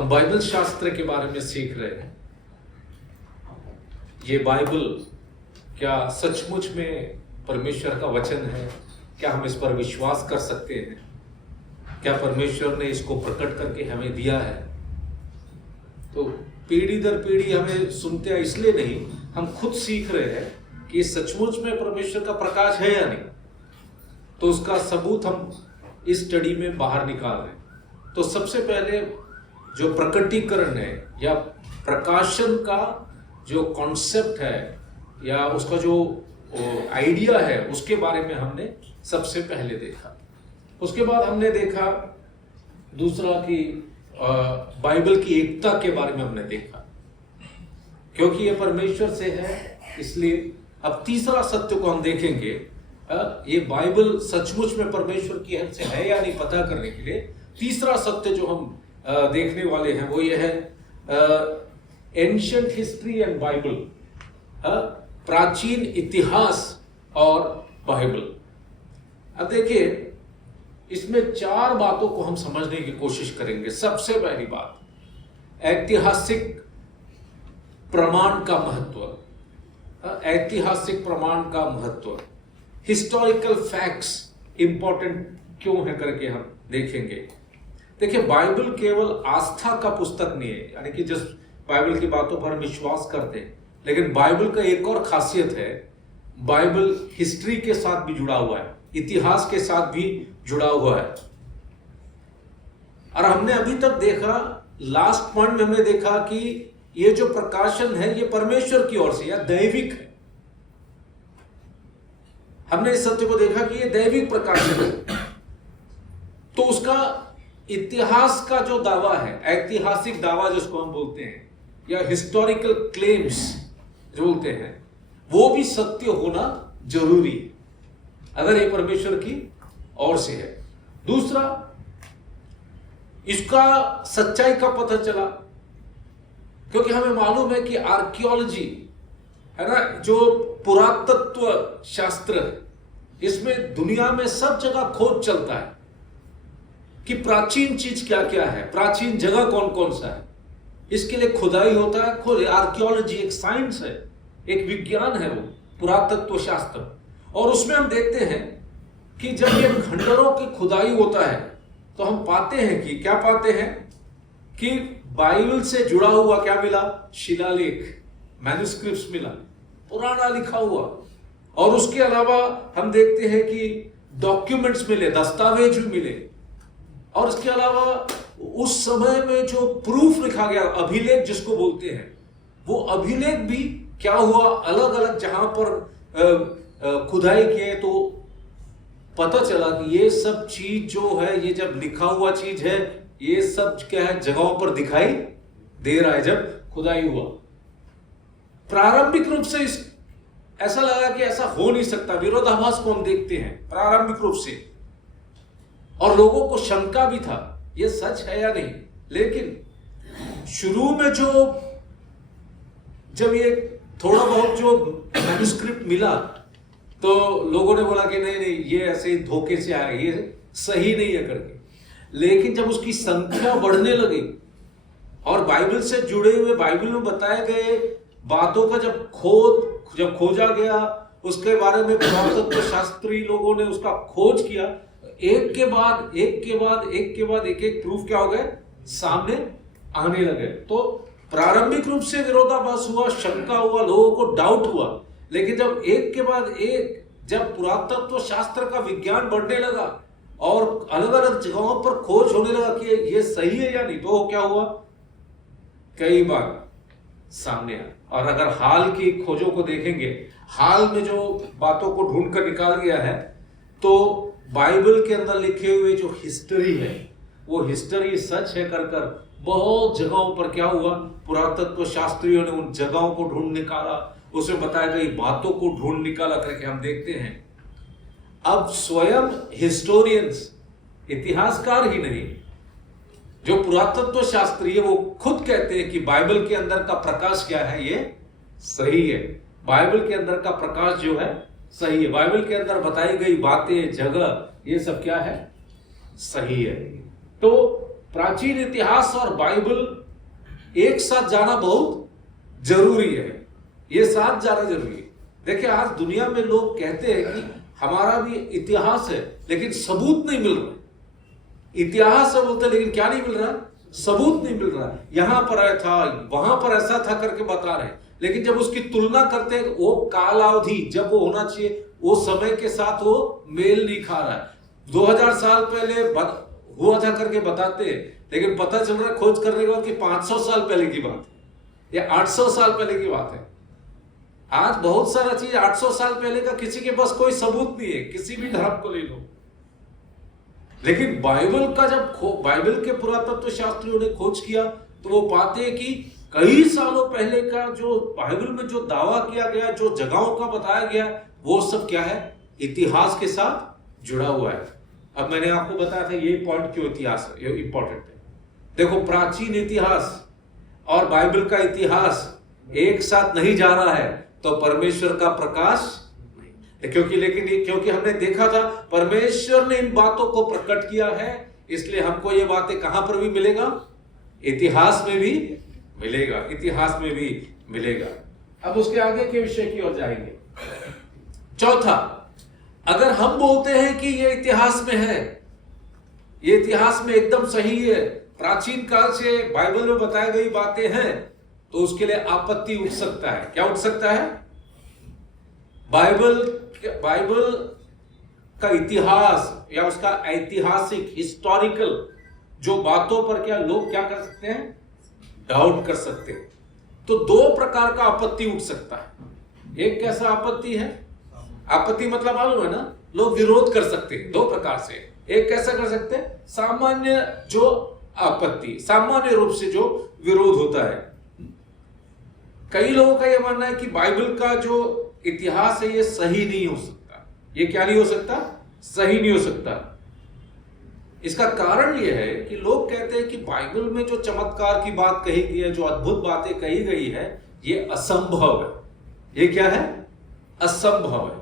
हम बाइबल शास्त्र के बारे में सीख रहे हैं। ये बाइबल क्या सचमुच में परमेश्वर का वचन है? क्या हम इस पर विश्वास कर सकते हैं? क्या परमेश्वर ने इसको प्रकट करके हमें दिया है? तो पीढ़ी दर पीढ़ी हमें सुनते हैं, इसलिए नहीं, हम खुद सीख रहे हैं कि सचमुच में परमेश्वर का प्रकाश है या नहीं। तो उसका सबूत हम इस स्टडी में बाहर निकाल रहे हैं। तो सबसे पहले जो प्रकटीकरण है या प्रकाशन का जो कॉन्सेप्ट है या उसका जो आइडिया है, उसके बारे में हमने सबसे पहले देखा। उसके बाद हमने देखा दूसरा कि बाइबल की एकता के बारे में हमने देखा, क्योंकि ये परमेश्वर से है, इसलिए अब तीसरा सत्य को हम देखेंगे। ये बाइबल सचमुच में परमेश्वर की हैंड से है या नहीं पता करने के लिए तीसरा सत्य जो हम देखने वाले हैं वो ये है एंशिएंट हिस्ट्री एंड बाइबल, प्राचीन इतिहास और बाइबल। अब देखिए, इसमें चार बातों को हम समझने की कोशिश करेंगे। सबसे पहली बात, ऐतिहासिक प्रमाण का महत्व। ऐतिहासिक प्रमाण का महत्व, हिस्टोरिकल फैक्ट्स इंपॉर्टेंट क्यों है करके हम देखेंगे। देखिए, बाइबल केवल आस्था का पुस्तक नहीं है, यानी कि जिस बाइबल की बातों पर हम विश्वास करते हैं, लेकिन बाइबल का एक और खासियत है, बाइबल हिस्ट्री के साथ भी जुड़ा हुआ है, इतिहास के साथ भी जुड़ा हुआ है। और हमने अभी तक देखा, लास्ट पॉइंट में हमने देखा कि ये जो प्रकाशन है ये परमेश्वर की ओर से या दैविक है। हमने इस सत्य को देखा कि ये दैविक प्रकाशन है। तो उसका इतिहास का जो दावा है, ऐतिहासिक दावा जिसको हम बोलते हैं, या हिस्टोरिकल क्लेम्स जो बोलते हैं, वो भी सत्य होना जरूरी है अगर ये परमेश्वर की ओर से है। दूसरा, इसका सच्चाई का पता चला, क्योंकि हमें मालूम है कि आर्कियोलॉजी है ना, जो पुरातत्व शास्त्र है, इसमें दुनिया में सब जगह खोज चलता है कि प्राचीन चीज क्या क्या है, प्राचीन जगह कौन कौन सा है। इसके लिए खुदाई होता है। खुद आर्कियोलॉजी एक साइंस है, एक विज्ञान है वो पुरातत्व शास्त्र। और उसमें हम देखते हैं कि जब ये खंडरों की खुदाई होता है तो हम पाते हैं कि क्या पाते हैं कि बाइबल से जुड़ा हुआ क्या मिला, शिलालेख, मैन्युस्क्रिप्ट्स मिला, पुराना लिखा हुआ। और उसके अलावा हम देखते हैं कि डॉक्यूमेंट्स मिले, दस्तावेज भी मिले। और इसके अलावा उस समय में जो प्रूफ लिखा गया, अभिलेख जिसको बोलते हैं, वो अभिलेख भी क्या हुआ, अलग अलग जहां पर खुदाई किए तो पता चला कि ये सब चीज जो है, ये जब लिखा हुआ चीज है, ये सब क्या है, जगहों पर दिखाई दे रहा है जब खुदाई हुआ। प्रारंभिक रूप से ऐसा लगा कि ऐसा हो नहीं सकता, विरोधाभास को हम देखते हैं प्रारंभिक रूप से, और लोगों को शंका भी था ये सच है या नहीं। लेकिन शुरू में जब ये थोड़ा बहुत जो मैन्युस्क्रिप्ट मिला तो लोगों ने बोला कि नहीं नहीं, ये ऐसे धोखे से आया, ये सही नहीं है करके। लेकिन जब उसकी संख्या बढ़ने लगी और बाइबल से जुड़े हुए, बाइबल में बताए गए बातों का जब खोजा गया, उसके बारे में पुरातत्व शास्त्री लोगों ने उसका खोज किया, एक के बाद एक प्रूफ क्या हो गए, सामने आने लगे। तो प्रारंभिक रूप से विरोधाभास हुआ, शंका हुआ, लोगों को डाउट हुआ। लेकिन जब एक के बाद एक जब पुरातत्व शास्त्र का विज्ञान बढ़ने लगा और अलग अलग जगहों पर खोज होने लगा कि ये सही है या नहीं, तो क्या हुआ, कई बार सामने आया। और अगर हाल की खोजों को देखेंगे, हाल में जो बातों को ढूंढ कर निकाल गया है, तो बाइबल के अंदर लिखे हुए जो हिस्ट्री है, वो हिस्ट्री सच है कर बहुत जगहों पर क्या हुआ, पुरातत्व शास्त्रियों ने उन जगहों को ढूंढ निकाला, उसमें बताई गई बातों को ढूंढ निकाला करके हम देखते हैं। अब स्वयं हिस्टोरियंस, इतिहासकार ही नहीं, जो पुरातत्व शास्त्री है, वो खुद कहते हैं कि बाइबल के अंदर का प्रकाश क्या है, ये सही है। बाइबल के अंदर का प्रकाश जो है सही है, बाइबल के अंदर बताई गई बातें, जगह, ये सब क्या है, सही है। तो प्राचीन इतिहास और बाइबल एक साथ जाना बहुत जरूरी है। ये साथ जाना जरूरी है। देखिए, आज दुनिया में लोग कहते हैं कि हमारा भी इतिहास है, लेकिन सबूत नहीं मिल रहा। इतिहास है बोलते, लेकिन क्या नहीं मिल रहा? सबूत नहीं मिल रहा। यहां पर आया था, वहां पर ऐसा था करके बता रहे हैं, लेकिन जब उसकी तुलना करते हैं, वो कालावधि जब वो होना चाहिए, वो समय के साथ वो मेल नहीं खा रहा है। 2000 साल पहले हुआ था करके बताते हैं, लेकिन पता चल रहा है खोज करने के बाद कि 500 साल पहले की बात है या 800 साल पहले की बात है। आज बहुत सारा चीज 800 साल पहले का किसी के पास कोई सबूत नहीं है, किसी भी धर्म को ले लो। लेकिन बाइबल का जब बाइबल के पुरातत्व शास्त्रियों ने खोज किया, तो वो पाते हैं कि कई सालों पहले का जो बाइबल में जो दावा किया गया, जो जगहों का बताया गया, वो सब क्या है? इतिहास के साथ जुड़ा हुआ है। अब मैंने आपको बताया था ये पॉइंट क्यों इतिहास है, ये इंपॉर्टेंट है। देखो, प्राचीन इतिहास और बाइबल का इतिहास एक साथ नहीं जा रहा है, तो परमेश्वर का प्रकाश नहीं। क्योंकि हमने देखा था परमेश्वर ने इन बातों को प्रकट किया है, इसलिए हमको ये बातें कहां पर भी मिलेगा? इतिहास में भी मिलेगा, इतिहास में भी मिलेगा। अब उसके आगे के विषय की ओर जाएंगे। चौथा, अगर हम बोलते हैं कि ये इतिहास में है, ये इतिहास में एकदम सही है, प्राचीन काल से बाइबल में बताई गई बातें हैं, तो उसके लिए आपत्ति उठ सकता है। क्या उठ सकता है? बाइबल का इतिहास या उसका ऐतिहासिक हिस्टोरिकल जो बातों पर क्या लोग क्या कर सकते हैं? डाउट कर सकते हैं। तो दो प्रकार का आपत्ति उठ सकता है। एक कैसा आपत्ति है? आपत्ति मतलब मालूम है ना, लोग विरोध कर सकते हैं दो प्रकार से। एक कैसा कर सकते हैं? सामान्य जो आपत्ति, सामान्य रूप से जो विरोध होता है। कई लोगों का यह मानना है कि बाइबल का जो इतिहास है ये सही नहीं हो सकता। ये क्या नहीं हो सकता? सही नहीं हो सकता। इसका कारण यह है कि लोग कहते हैं कि बाइबल में जो चमत्कार की बात कही गई है, जो अद्भुत बातें कही गई है, ये असंभव है। ये क्या है? असंभव है।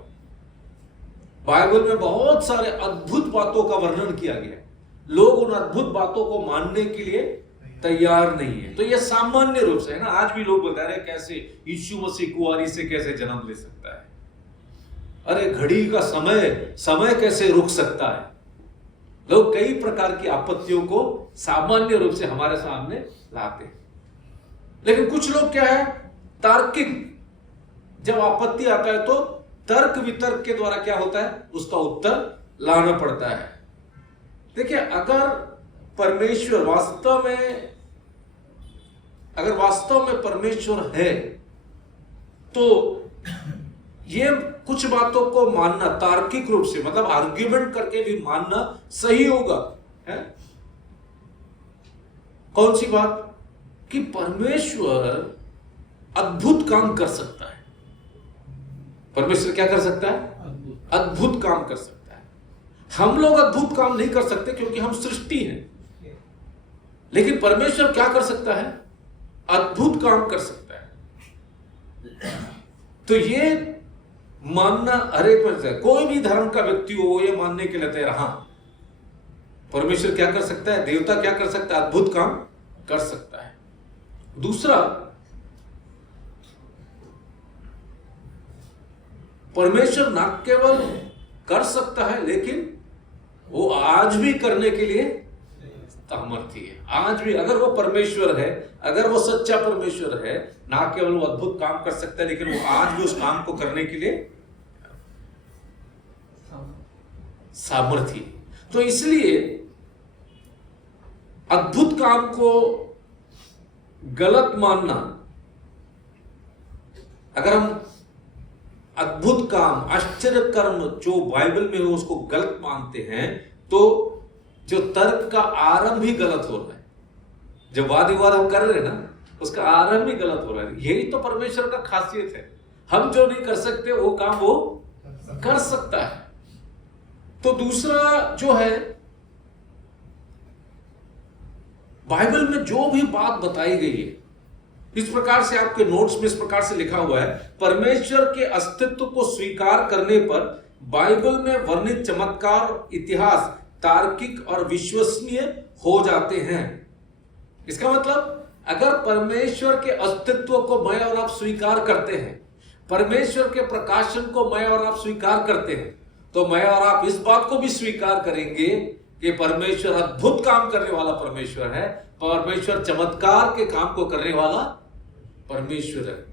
बाइबल में बहुत सारे अद्भुत बातों का वर्णन किया गया है, लोग उन अद्भुत बातों को मानने के लिए तैयार नहीं है। तो यह सामान्य रूप से है ना, आज भी लोग बता रहे हैं कैसे यीशु मसीह कुंवारी से कैसे जन्म ले सकता है, अरे घड़ी का समय कैसे रुक सकता है। लोग कई प्रकार की आपत्तियों को सामान्य रूप से हमारे सामने लाते हैं। लेकिन कुछ लोग क्या है, तार्किक, जब आपत्ति आता है तो तर्क वितर्क के द्वारा क्या होता है, उसका उत्तर लाना पड़ता है। देखिए, अगर वास्तव में परमेश्वर है, तो ये कुछ बातों को मानना तार्किक रूप से, मतलब आर्ग्यूमेंट करके भी मानना सही होगा, है? कौन सी बात? कि परमेश्वर अद्भुत काम कर सकता है। परमेश्वर क्या कर सकता है? अद्भुत काम कर सकता है। हम लोग अद्भुत काम नहीं कर सकते क्योंकि हम सृष्टि हैं, लेकिन परमेश्वर क्या कर सकता है? अद्भुत काम कर सकता है। तो ये मानना हर एक पर, कोई भी धर्म का व्यक्ति हो वो ये मानने के लिए तैयार, हां परमेश्वर क्या कर सकता है, देवता क्या कर सकता है, अद्भुत काम कर सकता है। दूसरा, परमेश्वर न केवल कर सकता है, लेकिन वो आज भी करने के लिए सामर्थ्य है। आज भी अगर वो परमेश्वर है, अगर वो सच्चा परमेश्वर है, ना केवल वो अद्भुत काम कर सकता है, लेकिन वो आज भी उस काम को करने के लिए सामर्थ्य। तो इसलिए अद्भुत काम को गलत मानना, अगर हम अद्भुत काम, आश्चर्य कर्म जो बाइबल में हो उसको गलत मानते हैं, तो जो तर्क का आरंभ ही गलत हो रहा है। जो वाद विवाद हम कर रहे हैं ना, उसका आरंभ ही गलत हो रहा है। यही तो परमेश्वर का खासियत है, हम जो नहीं कर सकते वो काम वो कर सकता है। तो दूसरा जो है, बाइबल में जो भी बात बताई गई है, इस प्रकार से आपके नोट्स में इस प्रकार से लिखा हुआ है, परमेश्वर के अस्तित्व को स्वीकार करने पर बाइबल में वर्णित चमत्कार इतिहास तार्किक और विश्वसनीय हो जाते हैं। इसका मतलब अगर परमेश्वर के अस्तित्व को मैं और आप स्वीकार करते हैं, परमेश्वर के प्रकाशन को मैं और आप स्वीकार करते हैं, तो मैं और आप इस बात को भी स्वीकार करेंगे कि परमेश्वर अद्भुत काम करने वाला परमेश्वर है, परमेश्वर चमत्कार के काम को करने वाला परमेश्वर है।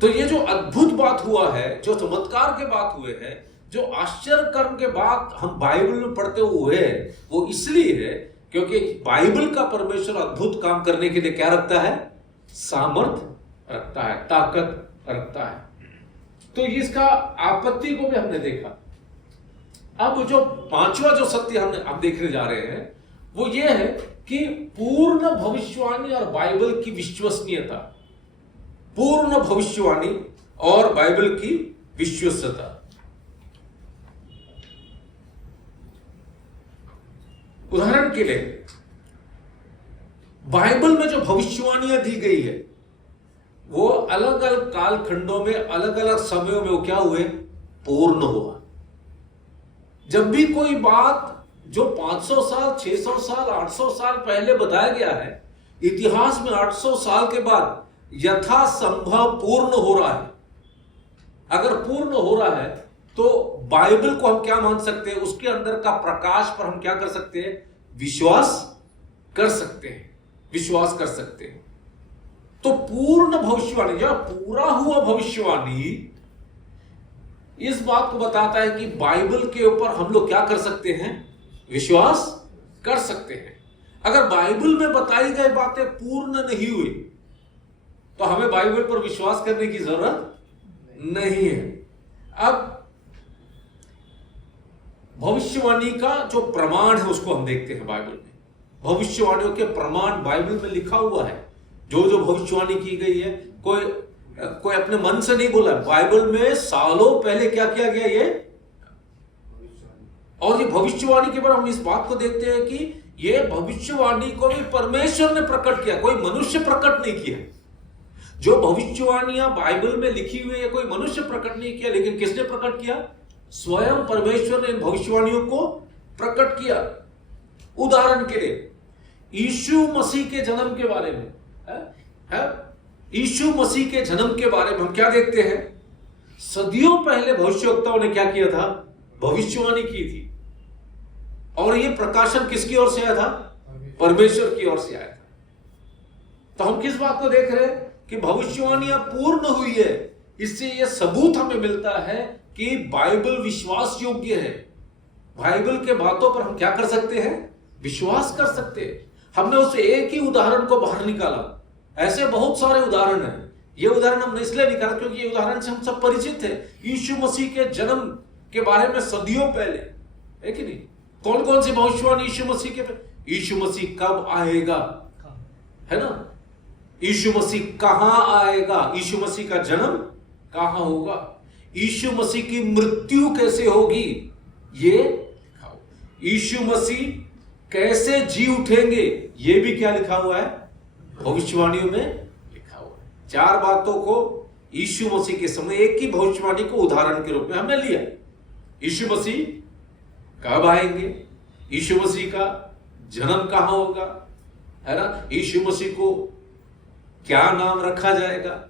तो ये जो अद्भुत बात हुआ है, जो चमत्कार के बात हुए हैं, जो आश्चर्य कर्म के बाद हम बाइबल में पढ़ते हुए हैं, वो इसलिए है क्योंकि बाइबल का परमेश्वर अद्भुत काम करने के लिए क्या रखता है? सामर्थ रखता है, ताकत रखता है। तो इसका आपत्ति को भी हमने देखा। अब जो पांचवा जो सत्य हम देखने जा रहे हैं वो ये है कि पूर्ण भविष्यवाणी और बाइबल की विश्वसनीयता, पूर्ण भविष्यवाणी और बाइबल की विश्वसनीयता। उदाहरण के लिए बाइबल में जो भविष्यवाणियां दी गई है वो अलग अलग कालखंडों में, अलग अलग समयों में वो क्या हुए? पूर्ण हुआ। जब भी कोई बात जो 500 साल, 600 साल, 800 साल पहले बताया गया है, इतिहास में 800 साल के बाद यथासंभव पूर्ण हो रहा है। अगर पूर्ण हो रहा है तो बाइबल को हम क्या मान सकते हैं? उसके अंदर का प्रकाश पर हम क्या कर सकते हैं? विश्वास कर सकते हैं, विश्वास कर सकते हैं। तो पूर्ण भविष्यवाणी या पूरा हुआ भविष्यवाणी इस बात को बताता है कि बाइबल के ऊपर हम लोग क्या कर सकते हैं? विश्वास कर सकते हैं। अगर बाइबल में बताई गई बातें पूर्ण नहीं हुई तो हमें बाइबल पर विश्वास करने की जरूरत नहीं है। अब भविष्यवाणी का जो प्रमाण है उसको हम देखते हैं बाइबल में। भविष्यवाणियों के प्रमाण बाइबल में लिखा हुआ है। जो जो भविष्यवाणी की गई है, कोई अपने मन से नहीं बोला, बाइबल में सालों पहले क्या किया गया ये। और ये भविष्यवाणी के बाद हम इस बात को देखते हैं कि ये भविष्यवाणी को भी परमेश्वर ने प्रकट किया, कोई मनुष्य प्रकट नहीं किया। जो भविष्यवाणियां बाइबल में लिखी हुई है कोई मनुष्य प्रकट नहीं किया, लेकिन किसने प्रकट किया? स्वयं परमेश्वर ने इन भविष्यवाणियों को प्रकट किया। उदाहरण के लिए यीशु मसीह के जन्म के बारे में यीशु मसीह के जन्म के बारे में हम क्या देखते हैं? सदियों पहले भविष्यवक्ताओं ने क्या किया था? भविष्यवाणी की थी। और ये प्रकाशन किसकी ओर से आया था? परमेश्वर की ओर से आया था। तो हम किस बात को देख रहे हैं कि भविष्यवाणियां पूर्ण हुई है। इससे यह सबूत हमें मिलता है कि बाइबल विश्वास योग्य है। बाइबल के बातों पर हम क्या कर सकते हैं? विश्वास कर सकते हैं। हमने उस एक ही उदाहरण को बाहर निकाला, ऐसे बहुत सारे उदाहरण हैं। ये उदाहरण हमने इसलिए निकाला क्योंकि ये उदाहरण से हम सब परिचित हैं। यीशु मसीह के जन्म के बारे में सदियों पहले, है कि नहीं? कौन कौन सी भविष्यवाणी यीशु मसीह के? यीशु मसीह कब आएगा, है ना? यीशु मसीह कहां आएगा? यीशु मसीह का जन्म कहां होगा? यीशु मसीह की मृत्यु कैसे होगी? ये यीशु मसीह कैसे जी उठेंगे? ये भी क्या लिखा हुआ है? भविष्यवाणियों में लिखा हुआ है। चार बातों को यीशु मसीह के समय एक ही भविष्यवाणी को उदाहरण के रूप में हमने लिया। यीशु मसीह कब आएंगे, यीशु मसीह का जन्म कहां होगा, है ना? यीशु मसीह को क्या नाम रखा जाएगा,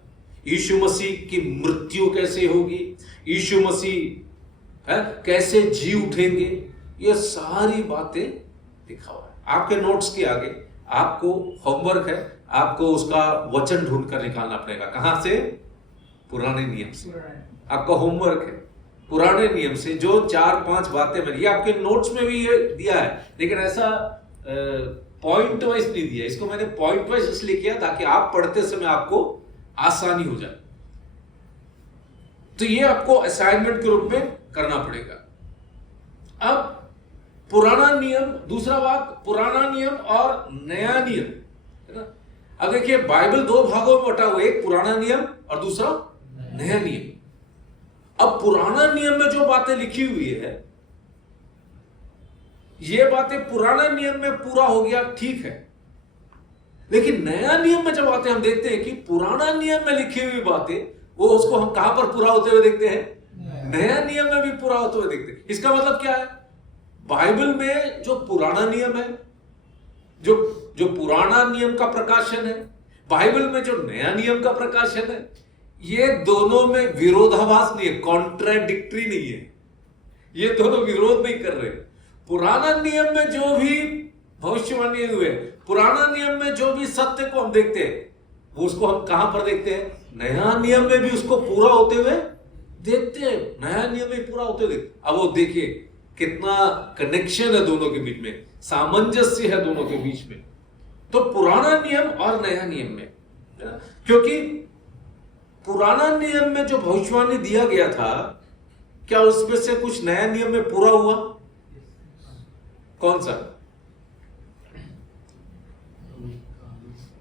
यीशु मसीह की मृत्यु कैसे होगी, यीशु मसीह कैसे जी उठेंगे, ये सारी बातें लिखा हुआ है। आपके नोट्स के आगे आपको होमवर्क है, आपको उसका वचन ढूंढ कर निकालना पड़ेगा। कहां से? पुराने नियम से। आपका होमवर्क है पुराने नियम से जो 4-5 बातें मैंने, ये आपके नोट्स में भी ये दिया है, लेकिन ऐसा पॉइंट वाइज नहीं दिया। इसको मैंने पॉइंट वाइज इसलिए किया ताकि आप पढ़ते समय आपको आसानी हो जाए। तो ये आपको असाइनमेंट के रूप में करना पड़ेगा। अब पुराना नियम, दूसरा बात, पुराना नियम और नया नियम, है ना? अब देखिए बाइबल दो भागों में बटा हुआ, एक पुराना नियम और दूसरा नया नियम। अब पुराना नियम में जो बातें लिखी हुई है, ये बातें पुराना नियम में पूरा हो गया, ठीक है। लेकिन नया नियम में जब आते हैं हम देखते हैं कि पुराना नियम में लिखी हुई बातें वो उसको हम कहां पर पूरा होते हुए देखते हैं? नया नियम में भी पूरा होते हुए देखते हैं। इसका मतलब क्या है? बाइबल में जो पुराना नियम है, जो पुराना नियम का प्रकाशन है, बाइबल में जो नया नियम का प्रकाशन है, ये दोनों में विरोधाभास नहीं है, कॉन्ट्राडिक्टरी नहीं है। ये दोनों विरोध नहीं कर रहे। पुराना नियम में जो भी भविष्यवाणी हुए, पुराना नियम में जो भी सत्य को हम देखते हैं, वो उसको हम कहां पर देखते हैं? नया नियम में भी उसको पूरा होते हुए देखते हैं। नया नियम में पूरा होते हुए देखते। अब वो देखिए कितना कनेक्शन है दोनों के बीच में, सामंजस्य है दोनों के बीच में। तो पुराना नियम और नया नियम में, क्योंकि पुराना नियम में जो भविष्यवाणी दिया गया था, क्या उसमें से कुछ नया नियम में पूरा हुआ? कौन सा?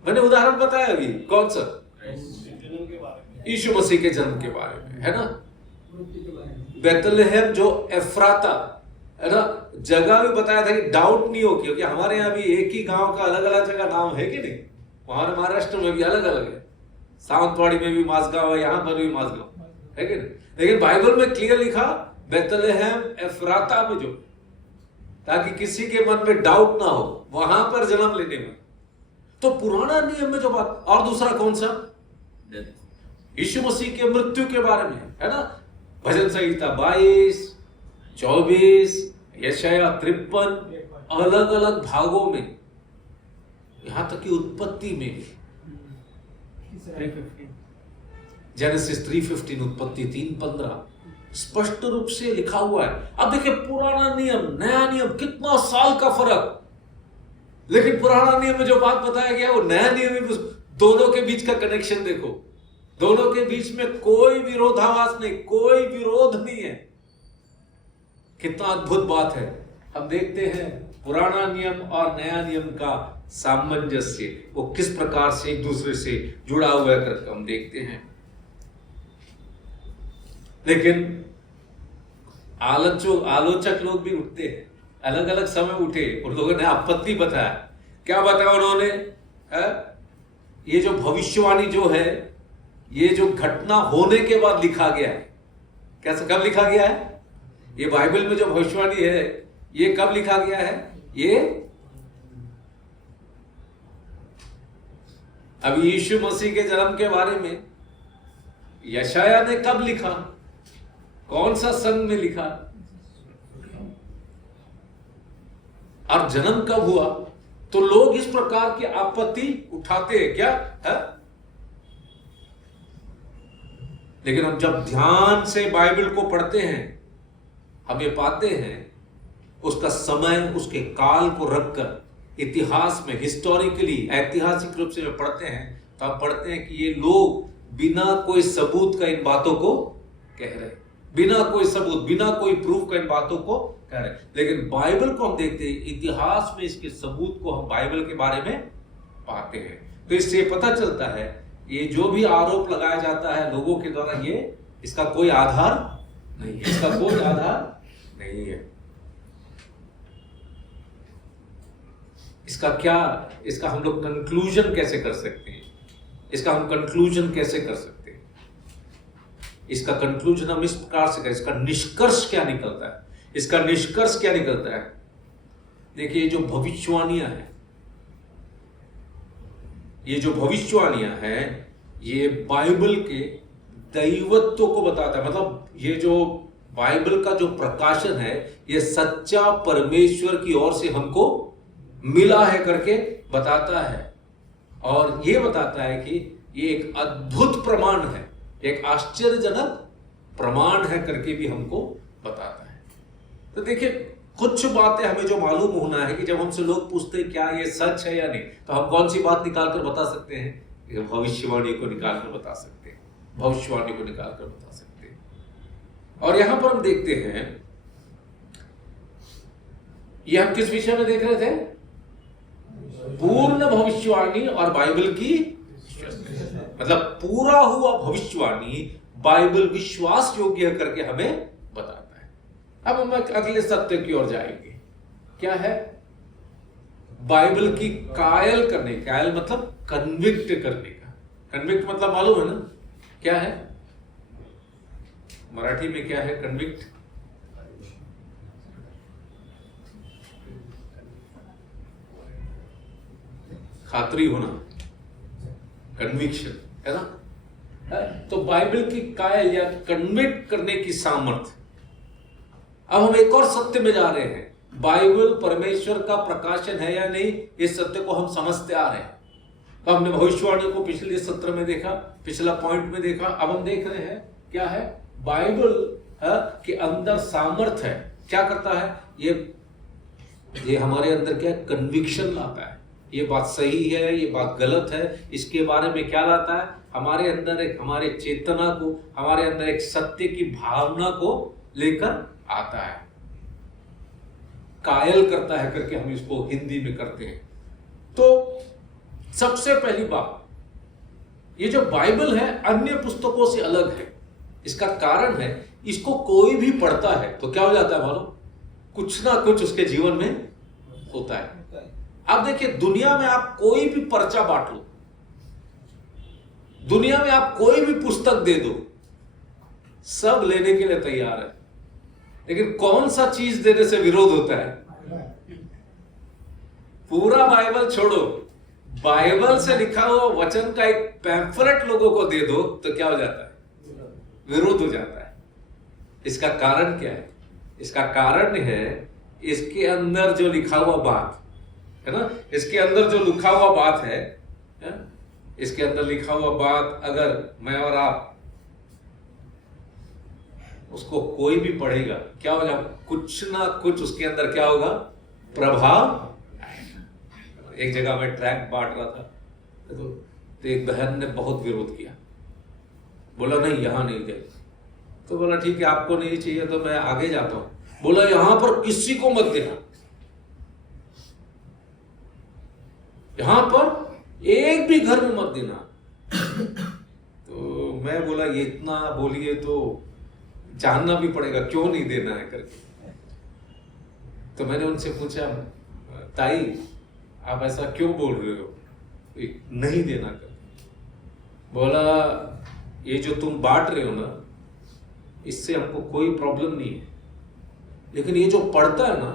मैंने उदाहरण बताया अभी, कौन सा? यीशु मसीह के जन्म के बारे में, है ना? बेथलेहम जो एफ्राता, है ना, जगह भी बताया था कि डाउट नहीं हो, क्योंकि हमारे यहाँ भी एक ही गांव का अलग अलग जगह नाम है कि नहीं? वहां महाराष्ट्र में भी अलग अलग है, सावंतवाड़ी में भी मासगांव है, यहां पर भी मासगांव है कि नहीं? लेकिन बाइबल में क्लियर लिखा बेथलेहम एफ्राता में, जो ताकि किसी के मन में डाउट ना हो वहां पर जन्म लेने में। तो पुराना नियम में जो बात, और दूसरा कौन सा? यीशु मसीह के मृत्यु के बारे में, है ना? भजन संहिता 22, 24, यशाया 53, अलग अलग भागों में, यहां तक कि उत्पत्ति में भी, जेनेसिस 3:15, उत्पत्ति 3:15 स्पष्ट रूप से लिखा हुआ है। अब देखिए पुराना नियम नया नियम, कितना साल का फर्क, लेकिन पुराना नियम में जो बात बताया गया वो नया नियम में, दोनों के बीच का कनेक्शन देखो, दोनों के बीच में कोई विरोधाभास नहीं, कोई विरोध नहीं है। कितना अद्भुत बात है। हम देखते हैं पुराना नियम और नया नियम का सामंजस्य, वो किस प्रकार से एक दूसरे से जुड़ा हुआ है करके हम देखते हैं। लेकिन आलोचक लोग भी उठते हैं, अलग अलग समय उठे, उन लोगों ने आपत्ति बताया। क्या बताया उन्होंने? ये जो भविष्यवाणी जो है, ये जो घटना होने के बाद लिखा गया है, कैसे, कब लिखा गया है? ये बाइबल में जो भविष्यवाणी है, ये कब लिखा गया है? ये अभी यीशु मसीह के जन्म के बारे में यशाया ने कब लिखा? कौन सा सन में लिखा? और जन्म कब हुआ? तो लोग इस प्रकार की आपत्ति उठाते हैं क्या है? लेकिन हम जब ध्यान से बाइबल को पढ़ते हैं, हम ये पाते हैं उसका समय, उसके काल को रखकर इतिहास में, हिस्टोरिकली, ऐतिहासिक रूप से जब पढ़ते हैं, तो हम पढ़ते हैं कि ये लोग बिना कोई सबूत का इन बातों को कह रहे, बिना कोई सबूत, बिना कोई प्रूफ का इन बातों को कह रहे। लेकिन बाइबल को हम देखते हैं, इतिहास में इसके सबूत को हम बाइबल के बारे में पाते हैं। तो इससे पता चलता है ये जो भी आरोप लगाया जाता है लोगों के द्वारा, ये इसका कोई आधार नहीं है, इसका कोई आधार नहीं है। इसका क्या, इसका हम लोग कंक्लूजन कैसे कर सकते हैं? इसका हम कंक्लूजन कैसे कर सकते हैं? इसका कंक्लूजन हम इस प्रकार से करें, इसका निष्कर्ष क्या निकलता है? इसका निष्कर्ष क्या निकलता है? देखिए, जो भविष्यवाणियां हैं, ये जो भविष्यवाणियां हैं, ये बाइबल के दैवत्व को बताता है। मतलब ये जो बाइबल का जो प्रकाशन है, ये सच्चा परमेश्वर की ओर से हमको मिला है करके बताता है। और ये बताता है कि ये एक अद्भुत प्रमाण है, एक आश्चर्यजनक प्रमाण है करके भी हमको बताता है। तो देखिए, कुछ बातें हमें जो मालूम होना है कि जब हमसे लोग पूछते हैं क्या ये सच है या नहीं, तो हम कौन सी बात निकाल कर बता सकते हैं? भविष्यवाणी को निकाल कर बता सकते हैं, भविष्यवाणी को निकाल कर बता सकते हैं। और यहां पर हम देखते हैं, ये हम किस विषय में देख रहे थे? पूर्ण भविष्यवाणी और बाइबल की, मतलब पूरा हुआ भविष्यवाणी बाइबल विश्वास योग्य करके हमें बताता है। अब हम अगले सत्य की ओर जाएंगे। क्या है? बाइबल की कायल करने, कायल मतलब कन्विक्ट करने का। कन्विक्ट मतलब मालूम है ना क्या है? मराठी में क्या है कन्विक्ट? खातरी होना, कन्विक्शन है ना। तो बाइबल की कायल या कन्विक्ट करने की सामर्थ्य। अब हम एक और सत्य में जा रहे हैं, बाइबल परमेश्वर का प्रकाशन है या नहीं, इस सत्य को हम समझते आ रहे हैं। तो हमने भविष्यवाणी को पिछले सत्र में देखा, पिछला पॉइंट में देखा। अब हम देख रहे हैं क्या है बाइबल के अंदर सामर्थ्य है, क्या करता है ये हमारे अंदर क्या है, कन्विक्शन लाता है। ये बात सही है, ये बात गलत है, इसके बारे में क्या लाता है, हमारे अंदर एक, हमारे चेतना को, हमारे अंदर एक सत्य की भावना को लेकर आता है। कायल करता है करके हम इसको हिंदी में करते हैं। तो सबसे पहली बात, ये जो बाइबल है अन्य पुस्तकों से अलग है। इसका कारण है इसको कोई भी पढ़ता है तो क्या हो जाता है मालूम, कुछ ना कुछ उसके जीवन में होता है। अब देखिए, दुनिया में आप कोई भी पर्चा बांट लो, दुनिया में आप कोई भी पुस्तक दे दो, सब लेने के लिए तैयार है, लेकिन कौन सा चीज देने से विरोध होता है? पूरा बाइबल छोड़ो, बाइबल से लिखा हुआ वचन का एक पैम्फलेट लोगों को दे दो तो क्या हो जाता है? विरोध हो जाता है। इसका कारण क्या है? इसका कारण है इसके अंदर जो लिखा हुआ बात है ना, इसके अंदर जो लिखा हुआ बात है, इसके अंदर लिखा हुआ बात अगर मैं और आप उसको कोई भी पढ़ेगा, क्या हो जाएगा, कुछ ना कुछ उसके अंदर क्या होगा, प्रभाव। एक जगह मैं ट्रैक बांट रहा था तो एक बहन ने बहुत विरोध किया, बोला नहीं यहां नहीं दे। तो बोला ठीक है, आपको नहीं चाहिए तो मैं आगे जाता हूं। बोला यहां पर किसी को मत देना, यहां पर एक भी घर में मत देना। तो मैं बोला ये इतना बोलिए तो जानना भी पड़ेगा क्यों नहीं देना है करके। तो मैंने उनसे पूछा, ताई आप ऐसा क्यों बोल रहे हो, नहीं देना करके। बोला ये जो तुम बांट रहे हो ना, इससे हमको कोई प्रॉब्लम नहीं है, लेकिन ये जो पढ़ता है ना,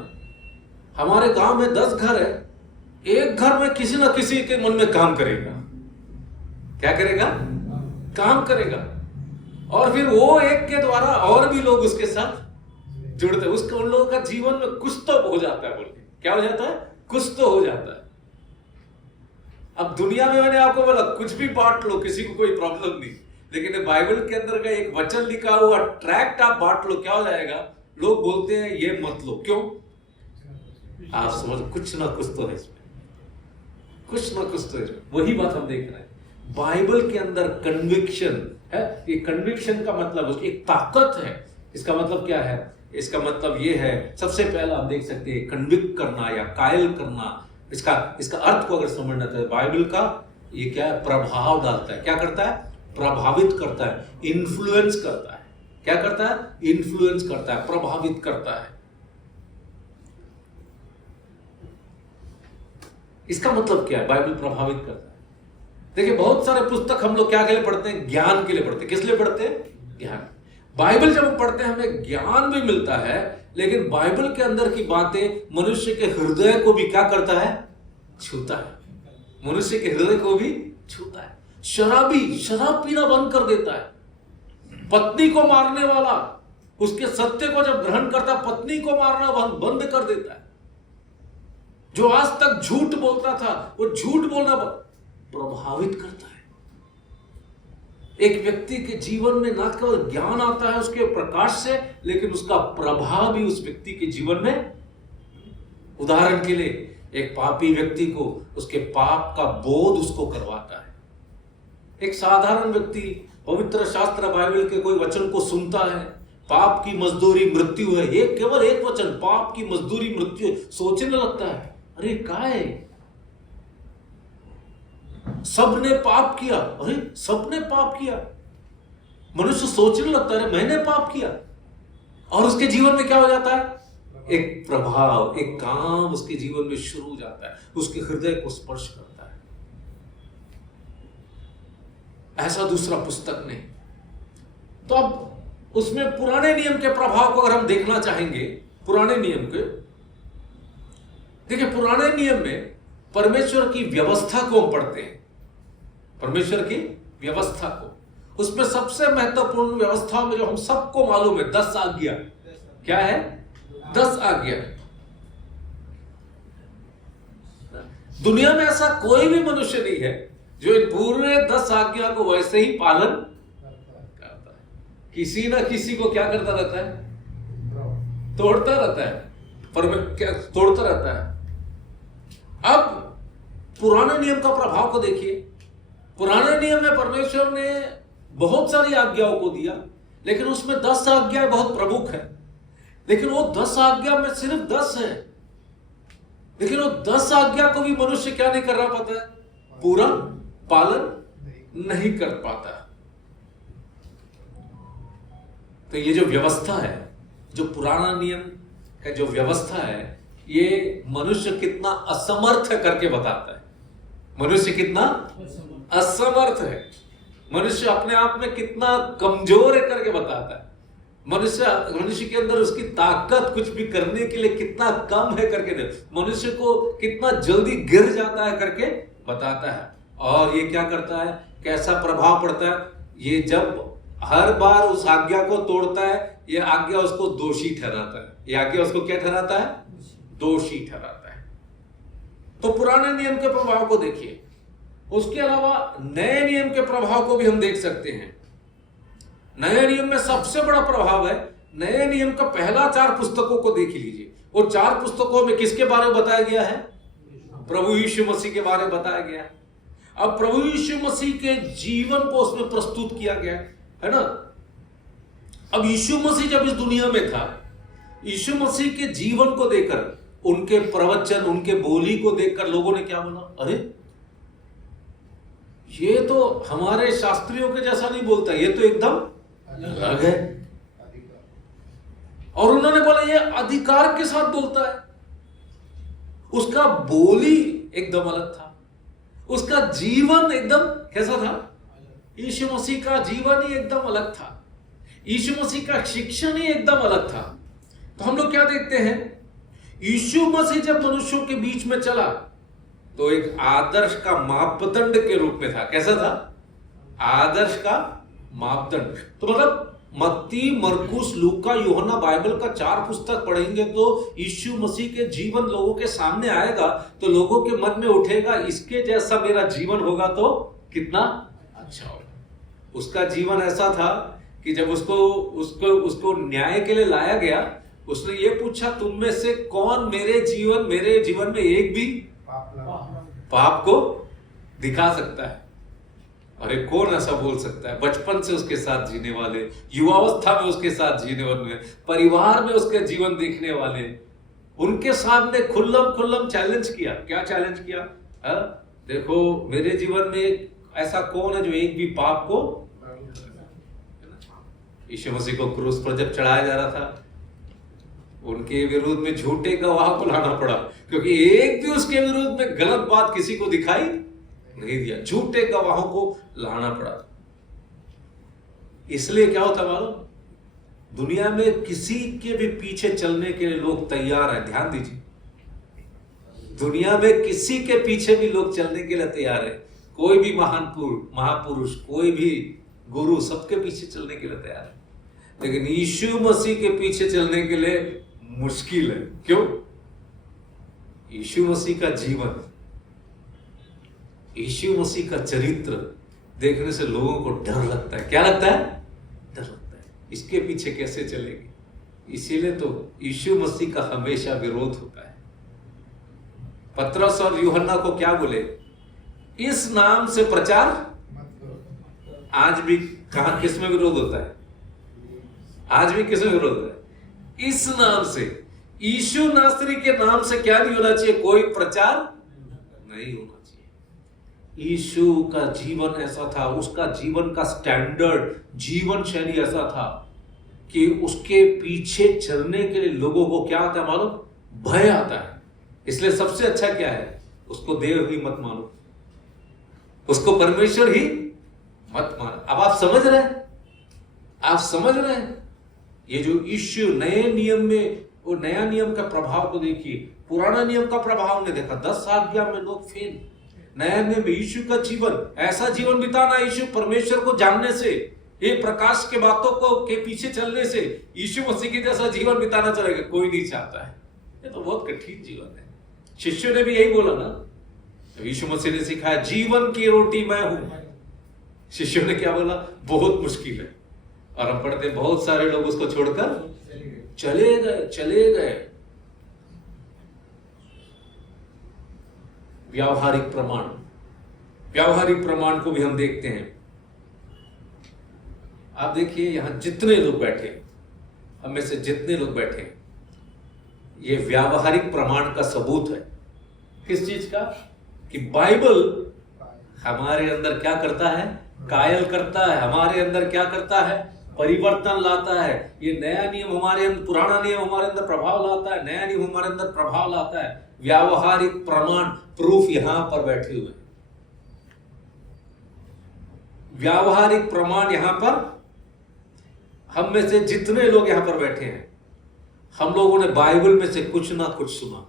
हमारे गांव में 10 घर है, एक घर में किसी ना किसी के मन में काम करेगा। क्या करेगा? काम करेगा, और फिर वो एक के द्वारा और भी लोग उसके साथ जुड़ते हैं। उसके उन लोगों का जीवन में कुछ तो हो जाता है, बोल के क्या हो जाता है, कुछ तो हो जाता है। अब दुनिया में मैंने आपको बोला कुछ भी बांट लो, किसी को कोई प्रॉब्लम नहीं, लेकिन बाइबल के अंदर का एक वचन लिखा हुआ ट्रैक्ट आप बांट लो, क्या हो जाएगा? लोग बोलते हैं ये मत लो, क्यों? आप समझ, कुछ ना कुछ तो है इसमें, कुछ ना कुछ तो है। वही बात हम देख रहे हैं, बाइबल के अंदर कन्विक्शन है। ये कन्विक्शन का मतलब एक ताकत है। इसका मतलब क्या है? इसका मतलब ये है, सबसे पहला हम देख सकते हैं कन्विक्ट करना या कायल करना। इसका अर्थ को अगर समझना तो बाइबल का ये क्या है, प्रभाव डालता है। क्या करता है? प्रभावित करता है, इन्फ्लुएंस करता है। क्या करता है? इन्फ्लुएंस करता है, प्रभावित करता है। इसका मतलब क्या है, बाइबल प्रभावित करता है? देखिए, बहुत सारे पुस्तक हम लोग क्या के लिए पढ़ते हैं? ज्ञान के लिए पढ़ते हैं। किस लिए पढ़ते हैं? ज्ञान। बाइबल जब हम पढ़ते हैं हमें ज्ञान भी मिलता है, लेकिन बाइबल के अंदर की बातें मनुष्य के हृदय को भी क्या करता है? छूता है। मनुष्य के हृदय को भी छूता है। शराबी शराब पीना बंद कर देता है। पत्नी को मारने वाला उसके सत्य को जब ग्रहण करता है, पत्नी को मारना बंद कर देता है। जो आज तक झूठ बोलता था, वो झूठ बोलना प्रभावित करता है। एक व्यक्ति के जीवन में ना केवल ज्ञान आता है उसके प्रकाश से, लेकिन उसका प्रभाव भी उस व्यक्ति के जीवन में। उदाहरण के लिए, एक पापी व्यक्ति को उसके पाप का बोध उसको करवाता है। एक साधारण व्यक्ति पवित्र शास्त्र बाइबल के कोई वचन को सुनता है, पाप की मजदूरी मृत्यु है, ये केवल एक वचन, पाप की मजदूरी मृत्यु, सोचने लगता है अरे क्या है, सबने पाप किया, अरे सबने पाप किया। मनुष्य सोचने लगता है मैंने पाप किया, और उसके जीवन में क्या हो जाता है? एक प्रभाव, एक काम उसके जीवन में शुरू हो जाता है, उसके हृदय को स्पर्श करता है। ऐसा दूसरा पुस्तक नहीं। तो अब उसमें पुराने नियम के प्रभाव को अगर हम देखना चाहेंगे, पुराने नियम के, देखिए पुराने नियम में परमेश्वर की व्यवस्था को हम पढ़ते हैं, परमेश्वर की व्यवस्था को। उसमें सबसे महत्वपूर्ण व्यवस्था में जो हम सबको मालूम है 10 आज्ञा, क्या है? 10 आज्ञा। दुनिया में ऐसा कोई भी मनुष्य नहीं है जो इन पूरे 10 आज्ञा को वैसे ही पालन करता है। किसी ना किसी को क्या करता रहता है? तोड़ता रहता है, क्या तोड़ता रहता है। अब पुराने नियम का प्रभाव को देखिए। पुराने नियम में परमेश्वर ने बहुत सारी आज्ञाओं को दिया, लेकिन उसमें 10 आज्ञाएं बहुत प्रमुख है। लेकिन वो 10 आज्ञा में सिर्फ 10 है, लेकिन वो 10 आज्ञा को भी मनुष्य क्या नहीं कर रहा पाता है? पूरा पालन नहीं कर पाता। तो ये जो व्यवस्था है, जो पुराना नियम का जो व्यवस्था है, ये मनुष्य कितना असमर्थ करके बताता है। मनुष्य कितना असमर्थ है, मनुष्य अपने आप में कितना कमजोर है करके बताता है। मनुष्य के अंदर उसकी ताकत कुछ भी करने के लिए कितना कम है करके, मनुष्य को कितना जल्दी गिर जाता है करके बताता है। और ये क्या करता है, कैसा प्रभाव पड़ता है? ये जब हर बार उस आज्ञा को तोड़ता है, ये आज्ञा उसको दोषी ठहराता है। ये आज्ञा उसको क्या ठहराता है? दोषी ठहराता है। तो पुराने नियम के प्रभाव को देखिए। उसके अलावा नए नियम के प्रभाव को भी हम देख सकते हैं। नए नियम में सबसे बड़ा प्रभाव है, नए नियम का पहला 4 पुस्तकों को देख लीजिए। और 4 पुस्तकों में किसके बारे में बताया गया है? प्रभु यीशु मसीह के बारे में बताया गया है। अब प्रभु यीशु मसीह के जीवन को उसमें प्रस्तुत किया गया है ना। अब यीशु मसीह जब इस दुनिया में था, यीशु मसीह के जीवन को देखकर, उनके प्रवचन, उनके बोली को देखकर लोगों ने क्या बोला? अरे ये तो हमारे शास्त्रियों के जैसा नहीं बोलता, ये तो एकदम अलग है। और उन्होंने बोला ये अधिकार के साथ बोलता है। उसका बोली एकदम अलग था, उसका जीवन एकदम कैसा था? यीशु मसीह का जीवन ही एकदम अलग था, यीशु मसीह का शिक्षण ही एकदम अलग था। तो हम लोग क्या देखते हैं? यीशु मसीह जब मनुष्यों के बीच में चला तो एक आदर्श का मापदंड के रूप में था। कैसा था? आदर्श का मापदंड। तो मतलब मत्ती, मरकुस, लूका, यूहन्ना, बाइबल का 4 पुस्तक पढ़ेंगे तो यीशु मसीह के जीवन लोगों के सामने आएगा, तो लोगों के मन में उठेगा इसके जैसा मेरा जीवन होगा तो कितना अच्छा होगा। उसका जीवन ऐसा था कि जब उसको न्याय के लिए लाया गया, उसने ये पूछा तुम में से कौन मेरे जीवन में एक भी पाप को दिखा सकता है? अरे कौन ऐसा बोल सकता है? बचपन से उसके साथ जीने वाले, युवावस्था में उसके साथ जीने वाले, परिवार में उसके जीवन देखने वाले, उनके सामने खुल्लम चैलेंज किया। क्या चैलेंज किया? देखो मेरे जीवन में ऐसा कौन है जो एक भी पाप को। यीशु मसीह को क्रूस पर जब चढ़ाया जा रहा था, उनके विरुद्ध में झूठे गवाह को लाना पड़ा, क्योंकि एक भी उसके विरुद्ध में गलत बात किसी को दिखाई नहीं दिया। झूठे गवाहों को लाना पड़ा। इसलिए क्या होता मालूम? दुनिया में किसी के भी पीछे चलने के लिए लोग तैयार हैं। ध्यान दीजिए, दुनिया में किसी के पीछे भी लोग चलने के लिए तैयार है। कोई भी महापुरुष, कोई भी गुरु, सबके पीछे चलने के लिए तैयार है। लेकिन यीशु मसीह के पीछे चलने के लिए मुश्किल है। क्यों? यीशु मसीह का जीवन, यीशु मसीह का चरित्र देखने से लोगों को डर लगता है। क्या लगता है? डर लगता है, इसके पीछे कैसे चलेंगे। इसीलिए तो यीशु मसीह का हमेशा विरोध होता है। पतरस और यूहन्ना को क्या बोले? इस नाम से प्रचार। आज भी कहां किस में विरोध होता है? आज भी किस में विरोध होता है? इस नाम से, यीशु नासरी के नाम से क्या नहीं होना चाहिए? कोई प्रचार नहीं होना चाहिए। यीशु का जीवन ऐसा था, उसका जीवन का स्टैंडर्ड, जीवन शैली ऐसा था कि उसके पीछे चलने के लिए लोगों को क्या आता है मालूम? भय आता है। इसलिए सबसे अच्छा क्या है? उसको देव ही मत मानो, उसको परमेश्वर ही मत मानो। अब आप समझ रहे हैं? आप समझ रहे हैं? ये जो यीशु नए नियम में, वो नया नियम का प्रभाव को देखिए, पुराना नियम का प्रभाव ने देखा, 10 आज्ञा में लोग फेल। नया नियम में यीशु का जीवन, ऐसा जीवन बिताना यीशु परमेश्वर को जानने से, ये प्रकाश के बातों को के पीछे चलने से, यीशु मसीह के जैसा जीवन बिताना चलेगा, कोई नहीं चाहता है। ये तो बहुत कठिन जीवन है। शिष्यों ने भी यही बोला ना, यीशु मसीह ने सिखाया जीवन की रोटी मैं हूं। शिष्यों ने क्या बोला? बहुत मुश्किल है। और हम पढ़ते बहुत सारे लोग उसको छोड़कर चले गए। व्यावहारिक प्रमाण को भी हम देखते हैं। आप देखिए यहां जितने लोग बैठे, हम में से जितने लोग बैठे, ये व्यावहारिक प्रमाण का सबूत है। किस चीज का? कि बाइबल हमारे अंदर क्या करता है? कायल करता है। हमारे अंदर क्या करता है? परिवर्तन लाता है। ये नया नियम हमारे अंदर, पुराना नियम हमारे अंदर प्रभाव लाता है, नया नियम हमारे अंदर प्रभाव लाता है। व्यावहारिक प्रमाण, प्रूफ यहां पर बैठे हुए। व्यावहारिक प्रमाण यहां पर, हम में से जितने लोग यहां पर बैठे हैं, हम लोगों ने बाइबल में से कुछ ना कुछ सुना।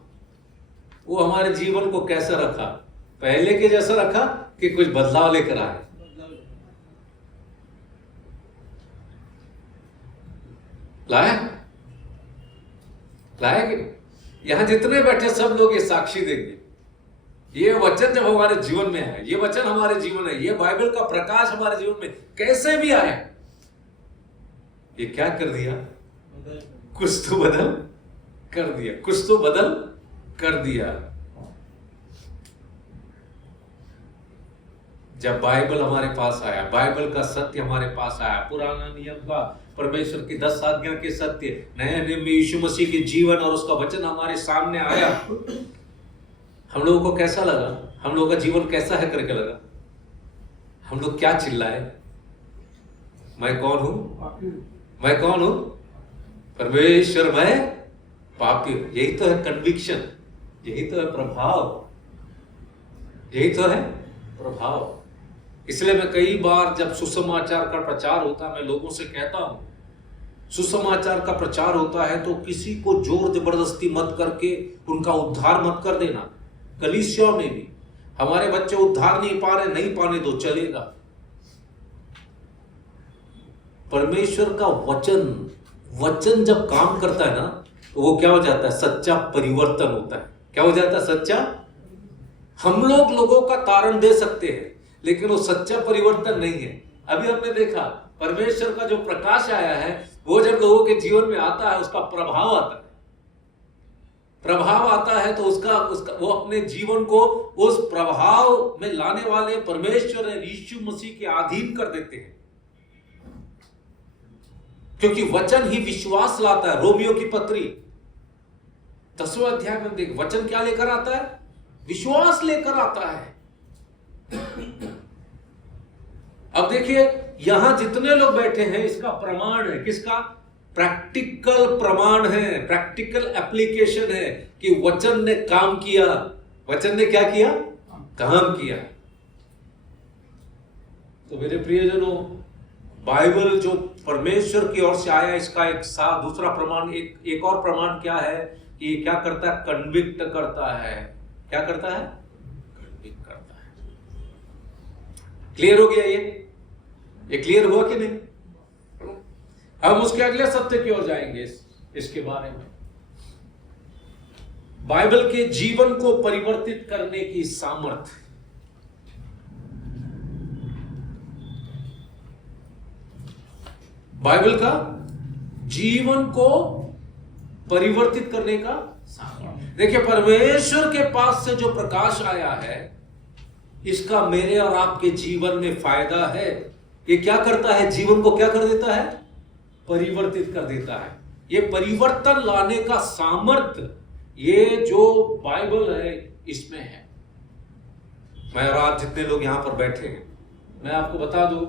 वो हमारे जीवन को कैसा रखा? पहले के जैसा रखा कि कुछ बदलाव लेकर आए? लाया कि नहीं? यहां जितने बैठे सब लोग ये साक्षी देंगे, ये वचन जब हमारे जीवन में है, ये वचन हमारे जीवन है, ये बाइबल का प्रकाश हमारे जीवन में कैसे भी आए, ये क्या कर दिया? कुछ तो बदल कर दिया। जब बाइबल हमारे पास आया, बाइबल का सत्य हमारे पास आया, पुराना नियम का परमेश्वर की 10 आज्ञा के सत्य, नए नियम में यीशु मसीह के जीवन और उसका वचन हमारे सामने आया, हम लोगों को कैसा लगा? हम लोगों का जीवन कैसा है करके लगा? हम लोग क्या चिल्लाए? मैं कौन हूं? परमेश्वर, मैं पापी हूं। यही तो है कन्विक्शन, यही तो है प्रभाव। इसलिए मैं कई बार जब सुसमाचार का प्रचार होता है, मैं लोगों से कहता हूं, सुसमाचार का प्रचार होता है तो किसी को जोर जबरदस्ती मत करके उनका उद्धार मत कर देना। कलीसिया में भी हमारे बच्चे उद्धार नहीं पा रहे, नहीं पाने दो, चलेगा। परमेश्वर का वचन जब काम करता है ना, तो वो क्या हो जाता है? सच्चा परिवर्तन होता है। क्या हो जाता है? सच्चा। हम लोगों का तारण दे सकते हैं, लेकिन वो सच्चा परिवर्तन नहीं है। अभी हमने देखा परमेश्वर का जो प्रकाश आया है, वो जब लोगों के जीवन में आता है, उसका प्रभाव आता है तो उसका वो अपने जीवन को उस प्रभाव में लाने वाले परमेश्वर यीशु मसीह के अधीन कर देते हैं, क्योंकि वचन ही विश्वास लाता है। रोमियो की पत्री 10वें अध्याय में देख, वचन क्या लेकर आता है? विश्वास लेकर आता है। अब देखिए यहां जितने लोग बैठे हैं, इसका प्रमाण है। किसका? प्रैक्टिकल प्रमाण है, प्रैक्टिकल एप्लीकेशन है कि वचन ने काम किया। वचन ने क्या किया? काम किया। तो मेरे प्रियजनों, बाइबल जो परमेश्वर की ओर से आया, इसका एक दूसरा प्रमाण, एक और प्रमाण क्या है कि क्या करता है? कन्विक्ट करता है। क्या करता है? कन्विक्ट करता है। क्लियर हो गया? ये क्लियर हुआ कि नहीं? हम उसके अगले सत्य की ओर जाएंगे इसके बारे में। बाइबल के जीवन को परिवर्तित करने की सामर्थ्य। बाइबल का जीवन को परिवर्तित करने का सामर्थ्य। देखिए, परमेश्वर के पास से जो प्रकाश आया है, इसका मेरे और आपके जीवन में फायदा है। ये क्या करता है? जीवन को क्या कर देता है? परिवर्तित कर देता है। ये परिवर्तन लाने का सामर्थ्य, ये जो बाइबल है, इसमें है। मैं और आप जितने लोग यहां पर बैठे हैं, मैं आपको बता दूं,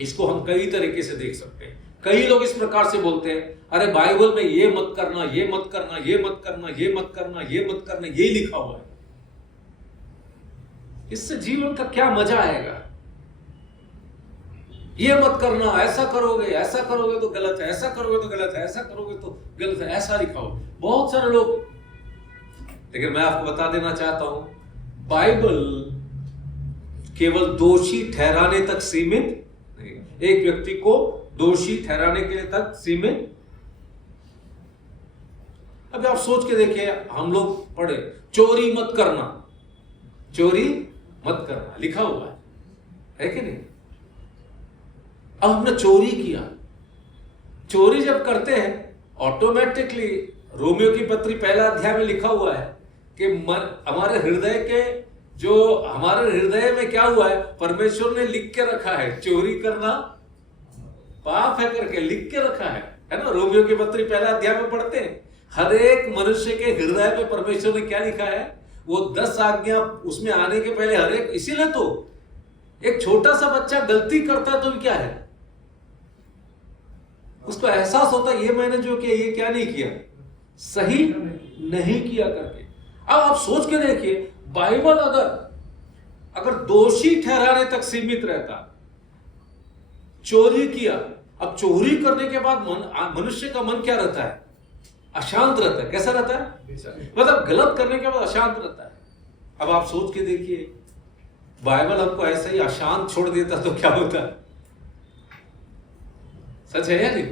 इसको हम कई तरीके से देख सकते हैं। कई लोग इस प्रकार से बोलते हैं, अरे बाइबल में ये मत करना, ये मत करना, ये मत करना, ये मत करना, ये मत करना, ये लिखा हुआ है। इससे जीवन का क्या मजा आएगा? ये मत करना, ऐसा करोगे तो गलत है, ऐसा करोगे तो गलत है, ऐसा करोगे तो गलत है, ऐसा लिखा हो बहुत सारे लोग। लेकिन मैं आपको बता देना चाहता हूं, बाइबल केवल दोषी ठहराने तक सीमित नहीं, एक व्यक्ति को दोषी ठहराने के लिए तक सीमित। अब आप सोच के देखिए, हम लोग पढ़े चोरी मत करना, चोरी मत करना लिखा हुआ है कि नहीं? अब हमने चोरी किया, चोरी जब करते हैं ऑटोमेटिकली, रोमियो की पत्री पहला अध्याय में लिखा हुआ है कि हमारे हृदय में क्या हुआ है, परमेश्वर ने लिख के रखा है चोरी करना पाप है करके लिख के रखा है ना? रोमियो की पत्री पहला अध्याय में पढ़ते हैं, हर एक मनुष्य के हृदय में परमेश्वर ने क्या लिखा है, वो 10 आज्ञा उसमें आने के पहले हर एक। इसीलिए तो एक छोटा सा बच्चा गलती करता है तो भी क्या है, उसको एहसास होता है ये मैंने जो किया ये क्या नहीं किया, सही नहीं किया करके। अब आप सोच के देखिए, बाइबल अगर दोषी ठहराने तक सीमित रहता, चोरी किया, अब चोरी करने के बाद मनुष्य का मन क्या रहता है, अशांत रहता है। कैसा रहता है? मतलब गलत करने के बाद अशांत रहता है। अब आप सोच के देखिए, बाइबल हमको ऐसे ही अशांत छोड़ देता तो क्या होता है? सच है या नहीं?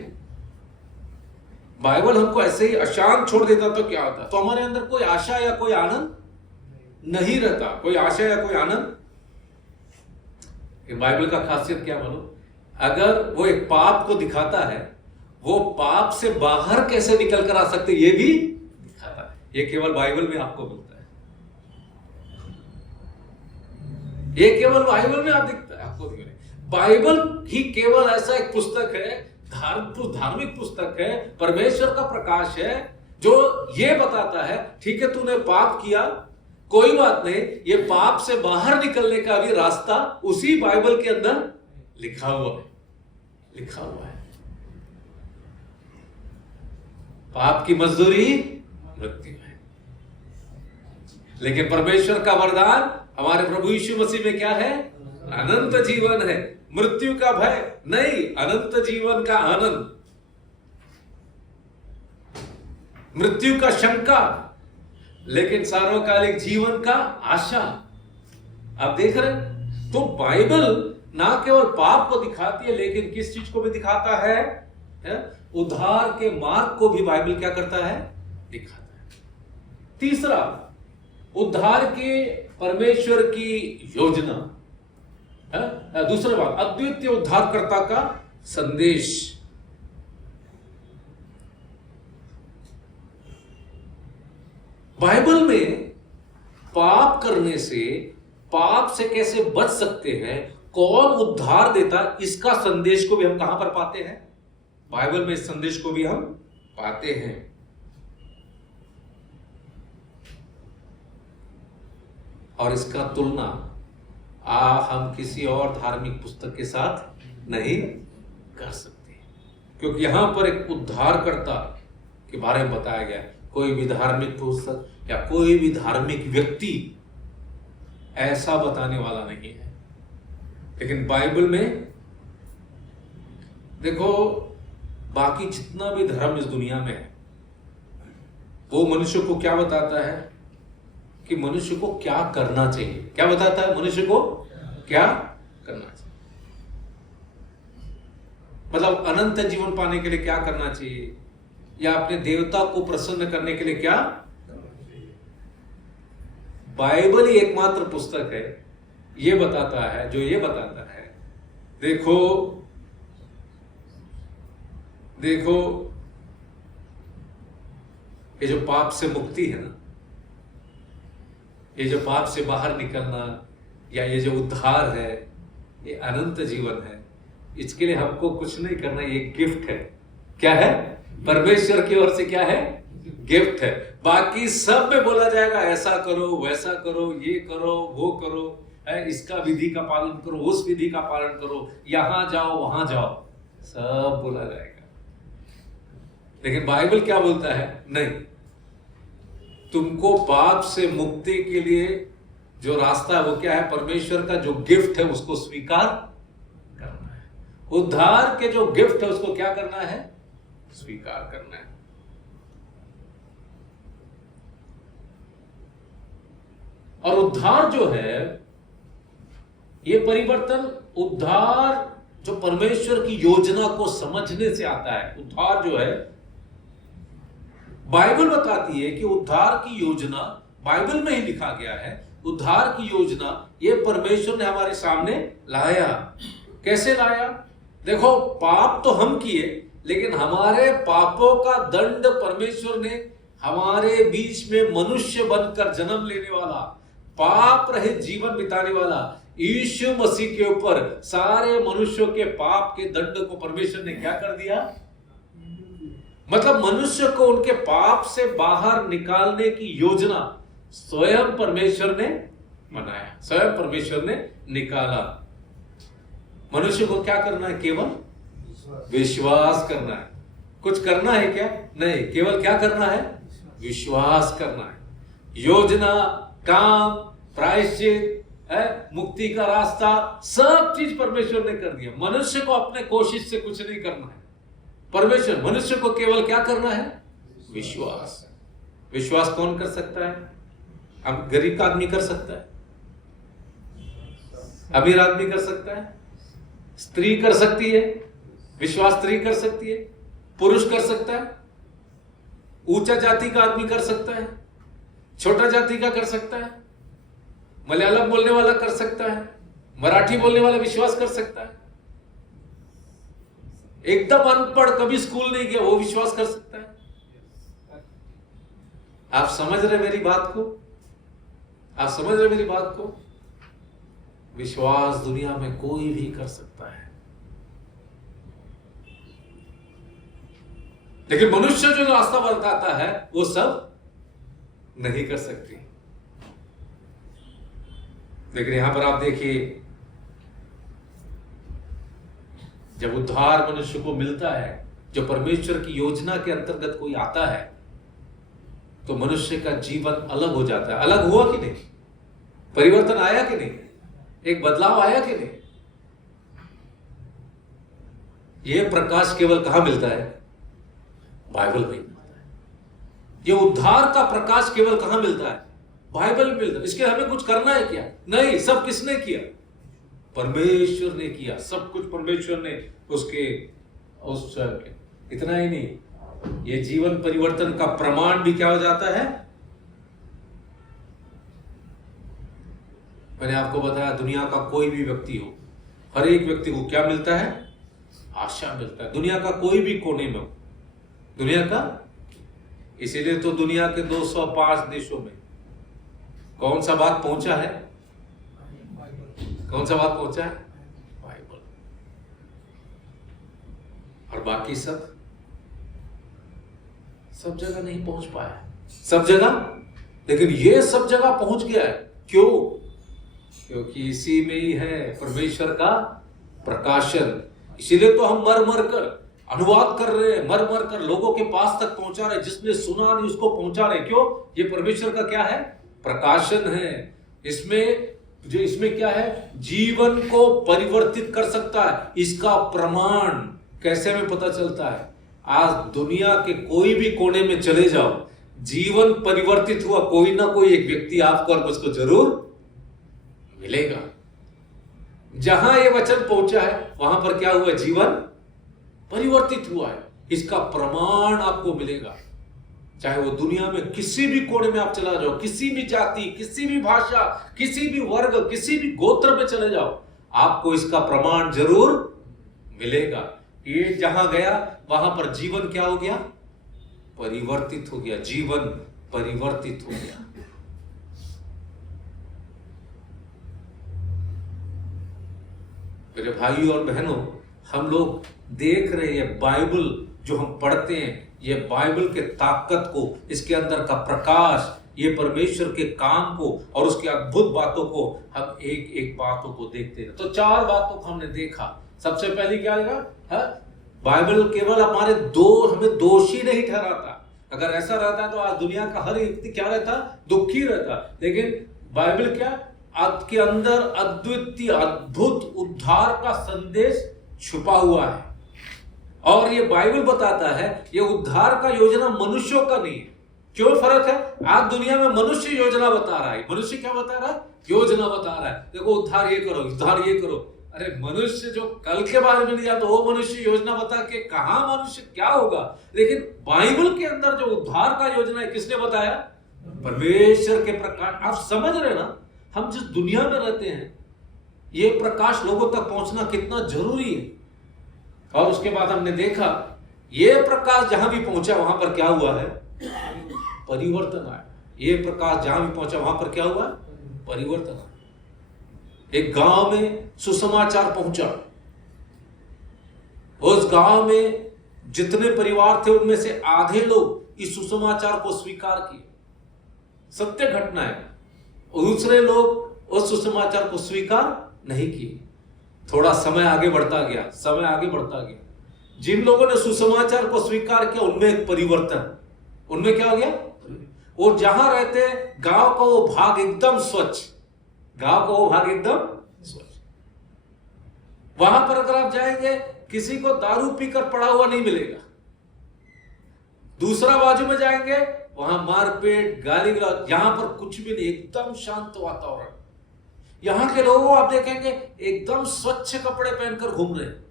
बाइबल हमको ऐसे ही अशांत छोड़ देता तो क्या होता? तो हमारे अंदर कोई आशा या कोई आनंद नहीं रहता, कोई आशा या कोई आनंद। बाइबल का खासियत क्या बोलो, अगर वो एक पाप को दिखाता है, वो पाप से बाहर कैसे निकल कर आ सकते ये भी दिखाता है। ये केवल बाइबल में आपको मिलता है, ये केवल बाइबल में आपको दिखता है। बाइबल ही केवल ऐसा एक पुस्तक है, धार्मिक पुस्तक है, परमेश्वर का प्रकाश है, जो ये बताता है ठीक है तूने पाप किया, कोई बात नहीं, ये पाप से बाहर निकलने का भी रास्ता उसी बाइबल के अंदर लिखा हुआ है। पाप की मजदूरी मृत्यु है, लेकिन परमेश्वर का वरदान हमारे प्रभु यीशु मसीह में क्या है? अनंत जीवन है। मृत्यु का भय नहीं, अनंत जीवन का आनंद। मृत्यु का शंका, लेकिन सार्वकालिक जीवन का आशा। आप देख रहे हैं? तो बाइबल ना केवल पाप को दिखाती है, लेकिन किस चीज को भी दिखाता है? उद्धार के मार्ग को भी बाइबल क्या करता है? दिखाता है। तीसरा, उद्धार के परमेश्वर की योजना। दूसरा बात, अद्वितीय उद्धारकर्ता का संदेश। बाइबल में पाप करने से, पाप से कैसे बच सकते हैं, कौन उद्धार देता, इसका संदेश को भी हम कहां पर पाते हैं? बाइबल में इस संदेश को भी हम पाते हैं। और इसका तुलना हम किसी और धार्मिक पुस्तक के साथ नहीं कर सकते, क्योंकि यहां पर एक उद्धारकर्ता के बारे में बताया गया है। कोई भी धार्मिक पुस्तक या कोई भी धार्मिक व्यक्ति ऐसा बताने वाला नहीं है। लेकिन बाइबल में देखो, बाकी जितना भी धर्म इस दुनिया में है, वो मनुष्य को क्या बताता है कि मनुष्य को क्या करना चाहिए। क्या बताता है? मनुष्य को क्या करना चाहिए, मतलब अनंत जीवन पाने के लिए क्या करना चाहिए, या अपने देवता को प्रसन्न करने के लिए क्या। बाइबल ही एकमात्र पुस्तक है ये बताता है, जो ये बताता है, देखो ये जो पाप से मुक्ति है ना, ये जो पाप से बाहर निकलना, या ये जो उद्धार है, ये अनंत जीवन है। इसके लिए हमको कुछ नहीं करना, ये गिफ्ट है। क्या है? परमेश्वर की ओर से क्या है? गिफ्ट है। बाकी सब में बोला जाएगा ऐसा करो, वैसा करो, ये करो, वो करो, इसका विधि का पालन करो, उस विधि का पालन करो, यहां जाओ, वहां जाओ, सब बोला जाएगा। लेकिन बाइबल क्या बोलता है? नहीं, तुमको पाप से मुक्ति के लिए जो रास्ता है वो क्या है? परमेश्वर का जो गिफ्ट है उसको स्वीकार करना है, उद्धार के जो गिफ्ट है उसको क्या करना है? स्वीकार करना है। और उद्धार जो है, ये परिवर्तन, उद्धार जो परमेश्वर की योजना को समझने से आता है। उद्धार जो है, बाइबल बताती है कि उद्धार की योजना बाइबल में ही लिखा गया है। उद्धार की योजना ये परमेश्वर ने हमारे सामने लाया। कैसे लाया? देखो, पाप तो हम किए, लेकिन हमारे पापों का दंड परमेश्वर ने हमारे बीच में मनुष्य बनकर जन्म लेने वाला, पाप रहित जीवन बिताने वाला यीशु मसीह के ऊपर सारे मनुष्यों के पाप के दंड को परमेश्वर ने क्या कर दिया? मतलब मनुष्य को उनके पाप से बाहर निकालने की योजना स्वयं परमेश्वर ने बनाया, स्वयं परमेश्वर ने निकाला। मनुष्य को क्या करना है? केवल विश्वास करना है। कुछ करना है क्या? नहीं, केवल क्या करना है? विश्वास करना है। योजना, काम, प्रायश्चित है, मुक्ति का रास्ता, सब चीज परमेश्वर ने कर दिया। मनुष्य को अपने कोशिश से कुछ नहीं करना है। परमेश्वर मनुष्य को केवल क्या करना है? विश्वास। विश्वास कौन कर सकता है? अब गरीब का आदमी कर सकता है, अमीर आदमी कर सकता है, स्त्री कर सकती है, विश्वास स्त्री कर सकती है, पुरुष कर सकता है, ऊंचा जाति का आदमी कर सकता है, छोटा जाति का कर सकता है, मलयालम बोलने वाला कर सकता है, मराठी बोलने वाला विश्वास कर सकता है, एकदम अनपढ़, कभी स्कूल नहीं गया, वो विश्वास कर सकता है। आप समझ रहे मेरी बात को? आप समझ रहे मेरी बात को? विश्वास दुनिया में कोई भी कर सकता है, लेकिन मनुष्य जो रास्ता बताता है वो सब नहीं कर सकती। लेकिन यहां पर आप देखिए, जब उद्धार मनुष्य को मिलता है, जो परमेश्वर की योजना के अंतर्गत कोई आता है, तो मनुष्य का जीवन अलग हो जाता है। अलग हुआ कि नहीं? परिवर्तन आया कि नहीं? एक बदलाव आया कि नहीं? यह प्रकाश केवल कहां मिलता है? बाइबल में मिलता है। यह उद्धार का प्रकाश केवल कहां मिलता है? बाइबल में मिलता है। इसके हमें कुछ करना है क्या? नहीं, सब किसने किया? परमेश्वर ने किया। सब कुछ परमेश्वर ने उसके इतना ही नहीं, ये जीवन परिवर्तन का प्रमाण भी क्या हो जाता है? मैंने आपको बताया, दुनिया का कोई भी व्यक्ति हो, हर एक व्यक्ति को क्या मिलता है? आशा मिलता है। दुनिया का कोई भी कोने में हो, दुनिया का, इसीलिए तो दुनिया के 205 देशों में कौन सा बात पहुंचा है? कौन सा बात पहुंचा है? बाइबल। और बाकी सब जगह नहीं पहुंच पाया, सब जगह, लेकिन ये सब जगह पहुंच गया है। क्यों? क्योंकि इसी में ही है परमेश्वर का प्रकाशन। इसीलिए तो हम मर मर कर अनुवाद कर रहे हैं, मर मर कर लोगों के पास तक पहुंचा रहे, जिसने सुना नहीं उसको पहुंचा रहे। क्यों? ये परमेश्वर का क्या है? प्रकाशन है। इसमें क्या है? जीवन को परिवर्तित कर सकता है। इसका प्रमाण कैसे हमें पता चलता है? आज दुनिया के कोई भी कोने में चले जाओ, जीवन परिवर्तित हुआ कोई ना कोई एक व्यक्ति आपको और मुझको जरूर मिलेगा। जहां ये वचन पहुंचा है वहां पर क्या हुआ? जीवन परिवर्तित हुआ है। इसका प्रमाण आपको मिलेगा। चाहे वो दुनिया में किसी भी कोने में आप चला जाओ, किसी भी जाति, किसी भी भाषा, किसी भी वर्ग, किसी भी गोत्र में चले जाओ, आपको इसका प्रमाण जरूर मिलेगा। ये जहां गया वहां पर जीवन क्या हो गया? परिवर्तित हो गया। जीवन परिवर्तित हो गया। मेरे भाइयों और बहनों, हम लोग देख रहे हैं बाइबल जो हम पढ़ते हैं, ये बाइबल के ताकत को, इसके अंदर का प्रकाश, ये परमेश्वर के काम को और उसकी अद्भुत बातों को हम एक एक बातों को देखते हैं। तो 4 बातों को हमने देखा। सबसे पहले क्या लगा? बाइबल केवल हमें दोषी नहीं ठहराता। अगर ऐसा रहता तो आज दुनिया का हर व्यक्ति क्या रहता? दुखी रहता। लेकिन बाइबल क्या? आपके अंदर अद्वितीय अद्भुत उद्धार का संदेश छुपा हुआ है। और ये बाइबल बताता है ये उद्धार का योजना मनुष्यों का नहीं है। क्यों फर्क है? आज दुनिया में मनुष्य योजना बता रहा है। मनुष्य क्या बता रहा है? योजना बता रहा है। देखो उद्धार ये करो, उद्धार ये करो। अरे मनुष्य जो कल के बारे में नहीं जानता वो मनुष्य योजना बता के कहां मनुष्य क्या होगा। लेकिन बाइबल के अंदर जो उद्धार का योजना है किसने बताया? परमेश्वर के प्रकाश। आप समझ रहे ना, हम जिस दुनिया में रहते हैं ये प्रकाश लोगों तक पहुंचना कितना जरूरी है। और उसके बाद हमने देखा ये प्रकाश जहां भी पहुंचा वहां पर क्या हुआ है? परिवर्तन आया। ये प्रकाश जहां भी पहुंचा वहां पर क्या हुआ? परिवर्तन आया। एक गांव में सुसमाचार पहुंचा। उस गांव में जितने परिवार थे उनमें से आधे लोग इस सुसमाचार को स्वीकार किए। सत्य घटना है। दूसरे लोग उस सुसमाचार को स्वीकार नहीं किए। थोड़ा समय आगे बढ़ता गया, समय आगे बढ़ता गया। जिन लोगों ने सुसमाचार को स्वीकार किया उनमें एक परिवर्तन, उनमें क्या हो गया? वो जहां रहते गांव का वो भाग एकदम स्वच्छ, गांव का वो भाग एकदम स्वच्छ। वहां पर अगर आप जाएंगे किसी को दारू पीकर पड़ा हुआ नहीं मिलेगा। दूसरा बाजू में जाएंगे वहां मारपीट, गाली गलौज, यहां पर कुछ भी नहीं, एकदम शांत वातावरण। यहां के लोगों आप देखेंगे एकदम स्वच्छ कपड़े पहनकर घूम रहे हैं।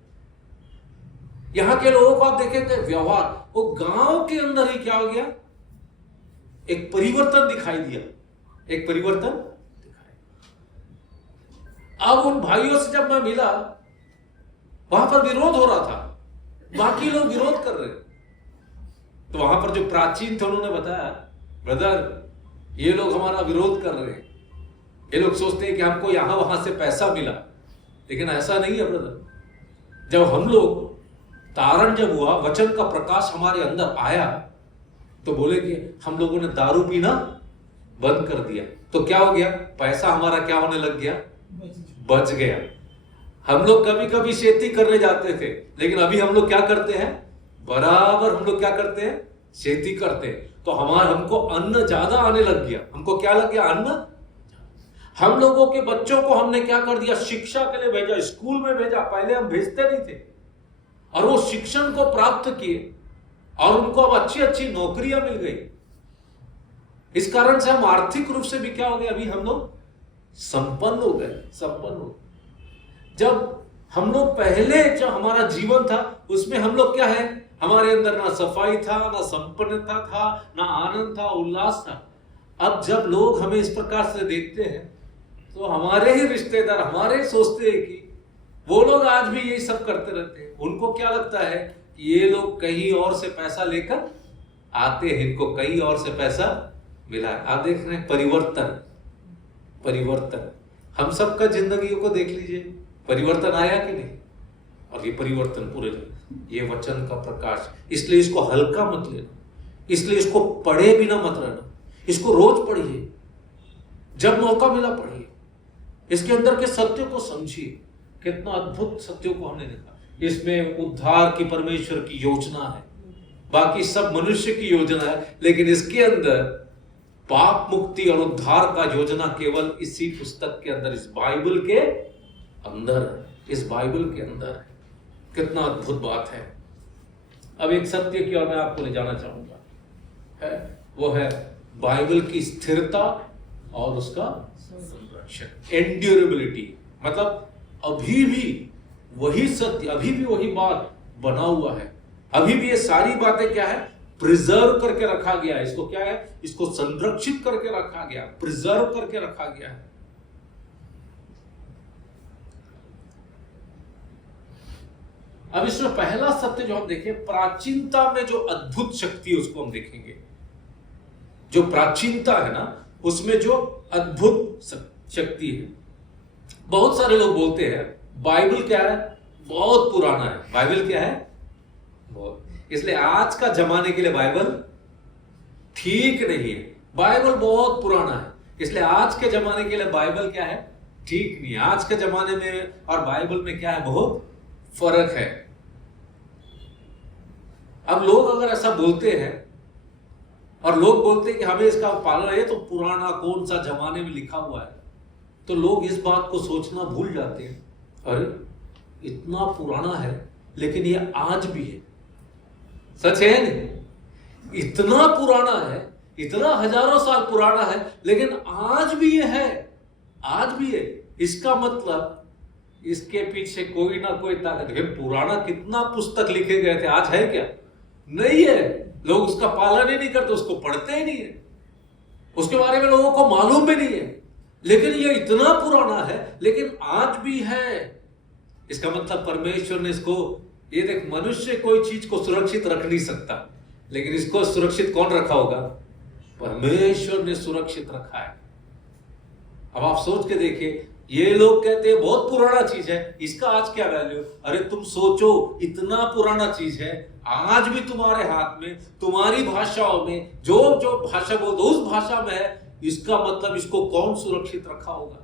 यहां के लोगों को आप देखेंगे व्यवहार, वो गांव के अंदर ही क्या हो गया? एक परिवर्तन दिखाई दिया, एक परिवर्तन दिखाई। अब उन भाइयों से जब मैं मिला वहां पर विरोध हो रहा था, बाकी लोग विरोध कर रहे। तो वहां पर जो प्राचीन थे उन्होंने बताया, ब्रदर ये लोग हमारा विरोध कर रहे हैं। ये लोग सोचते हैं कि हमको यहां वहां से पैसा मिला, लेकिन ऐसा नहीं है ब्रदर। जब हम लोग तारण जब हुआ, वचन का प्रकाश हमारे अंदर आया, तो बोले कि हम लोगों ने दारू पीना बंद कर दिया। तो क्या हो गया? पैसा हमारा क्या होने लग गया? बच गया। हम लोग कभी कभी खेती करने जाते थे, लेकिन अभी हम लोग क्या करते हैं? बराबर हम लोग क्या करते हैं? खेती करते हैं। तो हमको अन्न ज्यादा आने लग गया। हमको क्या लग गया? अन्न। हम लोगों के बच्चों को हमने क्या कर दिया? शिक्षा के लिए भेजा, स्कूल में भेजा। पहले हम भेजते नहीं थे और वो शिक्षण को प्राप्त किए और उनको अब अच्छी अच्छी नौकरियां मिल गई। इस कारण से हम आर्थिक रूप से भी क्या हो गए? अभी हम लोग संपन्न हो गए, संपन्न हो। जब हम लोग पहले जो हमारा जीवन था उसमें हम लोग क्या है? हमारे अंदर ना सफाई था, ना संपन्नता था, ना आनंद था, उल्लास था। अब जब लोग हमें इस प्रकार से देखते हैं तो हमारे ही रिश्तेदार हमारे सोचते हैं कि वो लोग आज भी यही सब करते रहते हैं। उनको क्या लगता है कि ये लोग कहीं और से पैसा लेकर आते हैं, इनको कहीं और से पैसा मिला है। आप देख रहे हैं परिवर्तन, परिवर्तन। हम सबका जिंदगियों को देख लीजिए, परिवर्तन आया कि नहीं? और ये परिवर्तन पूरे, ये वचन का प्रकाश। इसलिए इसको हल्का मत लेना, इसलिए इसको पढ़े बिना मत रहना। इसको रोज पढ़िए, जब मौका मिला पढ़िए, इसके अंदर के सत्य को समझिए। कितना अद्भुत सत्यों को हमने देखा। इसमें उद्धार की परमेश्वर की योजना है, बाकी सब मनुष्य की योजना है, लेकिन इसके अंदर पाप मुक्ति और उद्धार का योजना केवल इसी पुस्तक के अंदर, इस बाइबल के अंदर, इस बाइबल के अंदर है। कितना अद्भुत बात है। अब एक सत्य की ओर मैं आपको ले जाना चाहूंगा, है वो है बाइबल की स्थिरता और उसका संरक्षण, एंड्यूरेबिलिटी। मतलब अभी भी वही सत्य, अभी भी वही बात बना हुआ है। अभी भी ये सारी बातें क्या है? प्रिजर्व करके रखा गया है। इसको क्या है? इसको संरक्षित करके रखा गया, प्रिजर्व करके रखा गया है। अब इसमें पहला सत्य जो हम देखें, प्राचीनता में जो अद्भुत शक्ति है उसको हम देखेंगे। जो प्राचीनता है ना, उसमें जो अद्भुत शक्ति है। बहुत सारे लोग बोलते हैं बाइबल क्या है? बहुत पुराना है। बाइबल क्या है? बहुत। इसलिए आज का जमाने के लिए बाइबल ठीक नहीं है। बाइबल बहुत पुराना है, इसलिए आज के जमाने के लिए बाइबल क्या है? ठीक नहीं है। आज के जमाने में और बाइबल में क्या है? बहुत फर्क है। अब लोग अगर ऐसा बोलते हैं और लोग बोलते हैं कि हमें इसका पालन है, तो पुराना कौन सा जमाने में लिखा हुआ है, तो लोग इस बात को सोचना भूल जाते हैं, अरे इतना पुराना है लेकिन ये आज भी है। सच है नहीं? इतना पुराना है, इतना हजारों साल पुराना है, लेकिन आज भी ये है, आज भी है। इसका मतलब इसके पीछे कोई ना कोई ताकत है। पुराना कितना पुस्तक लिखे गए थे, आज है क्या? नहीं है। लोग उसका पालन ही नहीं करते, उसको पढ़ते ही नहीं है, उसके बारे में लोगों को मालूम भी नहीं है। लेकिन ये इतना पुराना है लेकिन आज भी है। इसका मतलब परमेश्वर ने इसको, ये देख, मनुष्य कोई चीज को सुरक्षित रख नहीं सकता, लेकिन इसको सुरक्षित कौन रखा होगा? परमेश्वर ने सुरक्षित रखा है। अब आप सोच के देखिए, ये लोग कहते हैं बहुत पुराना चीज है, इसका आज क्या वैल्यू? अरे तुम सोचो, इतना पुराना चीज है, आज भी तुम्हारे हाथ में, तुम्हारी भाषाओं में, जो जो भाषा बोलते उस भाषा में है। इसका मतलब इसको कौन सुरक्षित रखा होगा?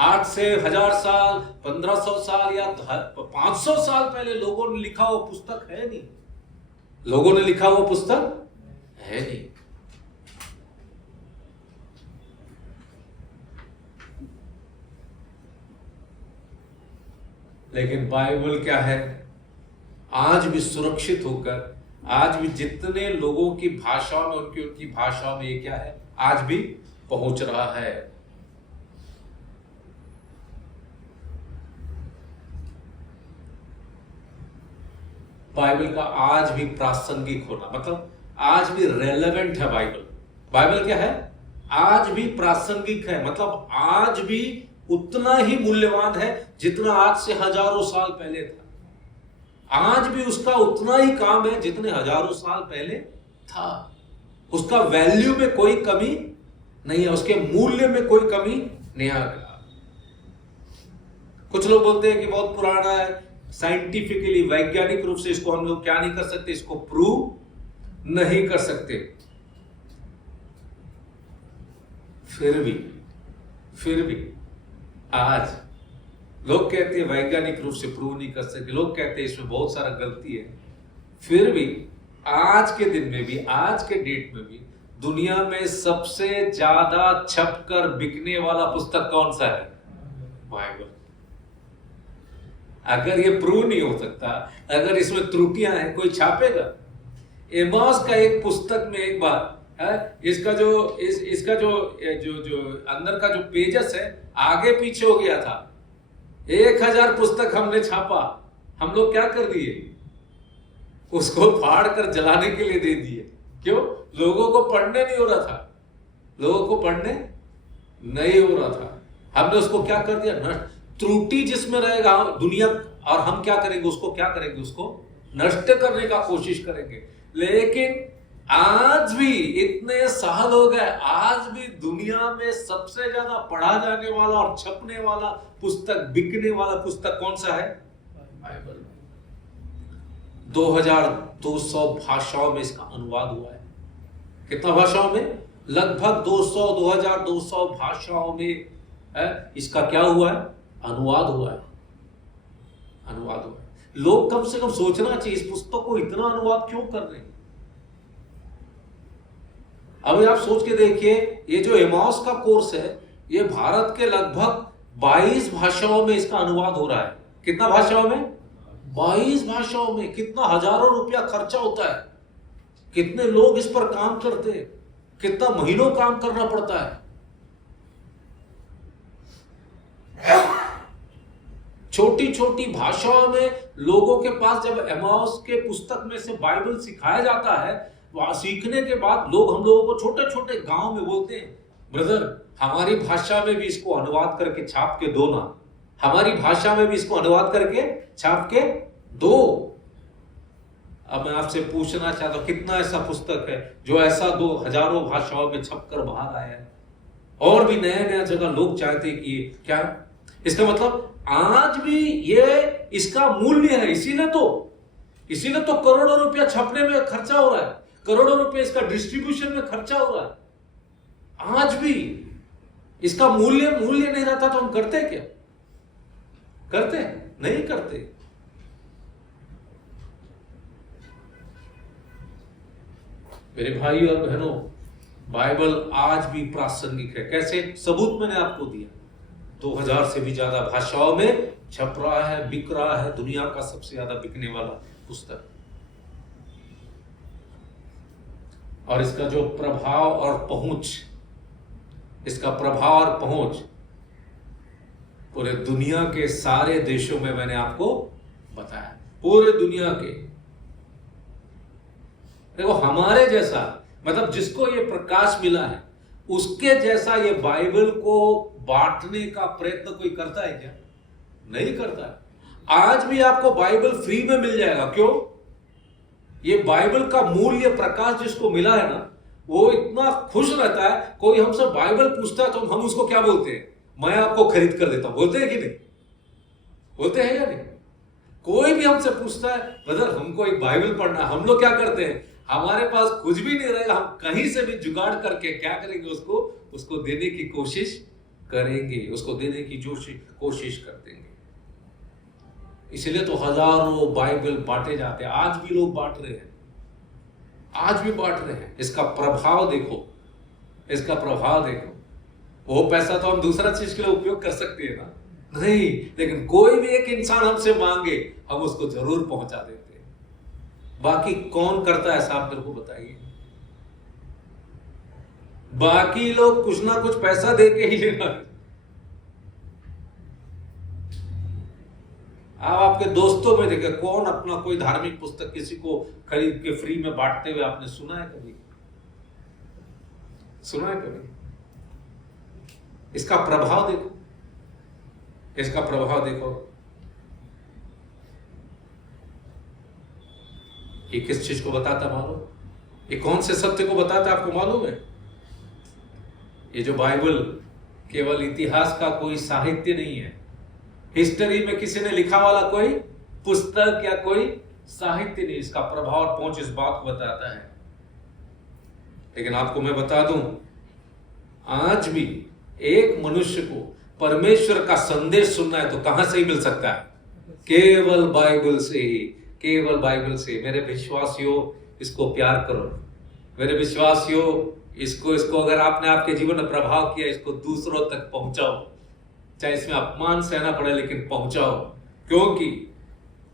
आज से 1000 साल, 1500 साल या 500 साल पहले लोगों ने लिखा हुआ पुस्तक है नहीं। लोगों ने लिखा हुआ पुस्तक है नहीं। लेकिन बाइबल क्या है? आज भी सुरक्षित होकर, आज भी जितने लोगों की भाषा में, उनकी भाषा में ये क्या है, आज भी पहुंच रहा है। बाइबल का आज भी प्रासंगिक होना, मतलब आज भी रेलेवेंट है बाइबल। बाइबल क्या है? आज भी प्रासंगिक है, मतलब आज भी उतना ही मूल्यवान है जितना आज से हजारों साल पहले था। आज भी उसका उतना ही काम है जितने हजारों साल पहले था। उसका वैल्यू में कोई कमी नहीं है, उसके मूल्य में कोई कमी नहीं आ रहा। कुछ लोग बोलते हैं कि बहुत पुराना है, साइंटिफिकली, वैज्ञानिक रूप से इसको हम लोग क्या नहीं कर सकते, इसको प्रूव नहीं कर सकते। फिर भी आज लोग कहते हैं वैज्ञानिक रूप से प्रूव नहीं कर सकते, लोग कहते हैं इसमें बहुत सारा गलती है। फिर भी आज के दिन में भी, आज के डेट में भी, दुनिया में सबसे ज्यादा छपकर बिकने वाला पुस्तक कौन सा है? बाइबल। अगर ये प्रूव नहीं हो सकता, अगर इसमें त्रुटियां हैं, कोई छापेगा? एमास का एक पुस्तक में एक बार इसका जो अंदर का जो पेजेस है आगे पीछे हो गया था। 1000 पुस्तक हमने छापा, हम लोग क्या कर दिए? उसको फाड़ कर जलाने के लिए दे दिए। क्यों? लोगों को पढ़ने नहीं हो रहा था, लोगों को पढ़ने नहीं हो रहा था। हमने उसको क्या कर दिया? त्रुटि जिसमें रहेगा दुनिया, और हम क्या करेंगे? उसको क्या करेंगे? उसको नष्ट करने का कोशिश करेंगे। लेकिन आज भी, इतने साल हो गए, आज भी दुनिया में सबसे ज्यादा पढ़ा जाने वाला और छपने वाला पुस्तक, बिकने वाला पुस्तक कौन सा है? बाइबल। 2200 भाषाओं में इसका अनुवाद हुआ है। कितना भाषाओं में? लगभग 2200 भाषाओं में इसका क्या हुआ है? अनुवाद हुआ है। अनुवाद हुआ है। लोग कम से कम सोचना चाहिए, इस पुस्तक को इतना अनुवाद क्यों कर रहे हैं? अभी आप सोच के देखिए, ये जो एमाउस का कोर्स है, ये भारत के लगभग 22 भाषाओं में इसका अनुवाद हो रहा है। कितना भाषाओं में? 22 भाषाओं में। कितना हजारों रुपया खर्चा होता है, कितने लोग इस पर काम करते हैं, कितना महीनों काम करना पड़ता है। छोटी छोटी भाषाओं में लोगों के पास जब एमाउस के पुस्तक में से बाइबल सिखाया जाता है, वहां सीखने के बाद लोग हम लोगों को छोटे छोटे गांव में बोलते हैं, ब्रदर हमारी भाषा में भी इसको अनुवाद करके छाप के दो ना, हमारी भाषा में भी इसको अनुवाद करके छाप के दो। अब मैं आपसे पूछना चाहता हूं, कितना ऐसा पुस्तक है जो ऐसा 2000 भाषाओं में छपकर बाहर आया है? और भी नया नया जगह लोग चाहते कि क्या? इसका मतलब आज भी ये इसका मूल्य है। इसीलिए तो करोड़ों रुपया छपने में खर्चा हो रहा है, करोड़ों रुपया इसका डिस्ट्रीब्यूशन में खर्चा हो रहा है। आज भी इसका मूल्य नहीं रहता तो हम करते क्या? करते नहीं करते। मेरे भाई और बहनों, बाइबल आज भी प्रासंगिक है। कैसे? सबूत मैंने आपको दिया। 2000 से भी ज्यादा भाषाओं में छप रहा है, बिक रहा है, दुनिया का सबसे ज्यादा बिकने वाला पुस्तक। और इसका जो प्रभाव और पहुंच, इसका प्रभाव और पहुंच पूरे दुनिया के सारे देशों में मैंने आपको बताया, पूरे दुनिया के। देखो हमारे जैसा, मतलब जिसको ये प्रकाश मिला है, उसके जैसा ये बाइबल को बांटने का प्रयत्न कोई करता है क्या? नहीं करता है। आज भी आपको बाइबल फ्री में मिल जाएगा। क्यों? ये बाइबल का मूल्य प्रकाश जिसको मिला है ना, वो इतना खुश रहता है। कोई हमसे बाइबल पूछता है तो हम उसको क्या बोलते हैं? मैं आपको खरीद कर देता हूं। बोलते हैं कि नहीं? बोलते हैं या नहीं? कोई भी हमसे पूछता है ब्रदर हमको एक बाइबल पढ़ना, हम लोग क्या करते हैं? हमारे पास कुछ भी नहीं रहेगा, हम कहीं से भी जुगाड़ करके क्या करेंगे? उसको देने की कोशिश करेंगे, उसको देने की कोशिश कर देंगे। इसलिए तो हजारों बाइबल बांटे जाते हैं। आज भी लोग बांट रहे हैं, आज भी बांट रहे हैं। इसका प्रभाव देखो, इसका प्रभाव देखो। वो पैसा तो हम दूसरा चीज के लिए उपयोग कर सकते हैं ना, नहीं, लेकिन कोई भी एक इंसान हमसे मांगे हम उसको जरूर पहुंचा देते हैं। बाकी कौन करता है साहब, मेरे को बताइए। बाकी लोग कुछ ना कुछ पैसा दे के ही लेना। आप आपके दोस्तों में देखे कौन अपना कोई धार्मिक पुस्तक किसी को खरीद के फ्री में बांटते हुए आपने सुना है कभी? सुना है कभी? इसका प्रभाव देखो, इसका प्रभाव देखो। ये किस चीज को बताता मालूम? ये कौन से सत्य को बताता आपको मालूम है? ये जो बाइबल केवल इतिहास का कोई साहित्य नहीं है, हिस्ट्री में किसी ने लिखा वाला कोई पुस्तक या कोई साहित्य नहीं। इसका प्रभाव और पहुंच इस बात को बताता है। लेकिन आपको मैं बता दूं, आज भी एक मनुष्य को परमेश्वर का संदेश सुनना है तो कहां से ही मिल सकता है? केवल बाइबल से ही, केवल बाइबल से। मेरे विश्वासियों, इसको प्यार करो। मेरे विश्वासियों, इसको अगर आपने आपके जीवन में प्रभाव किया, इसको दूसरों तक पहुंचाओ। चाहे इसमें अपमान सहना पड़े, लेकिन पहुंचाओ। क्योंकि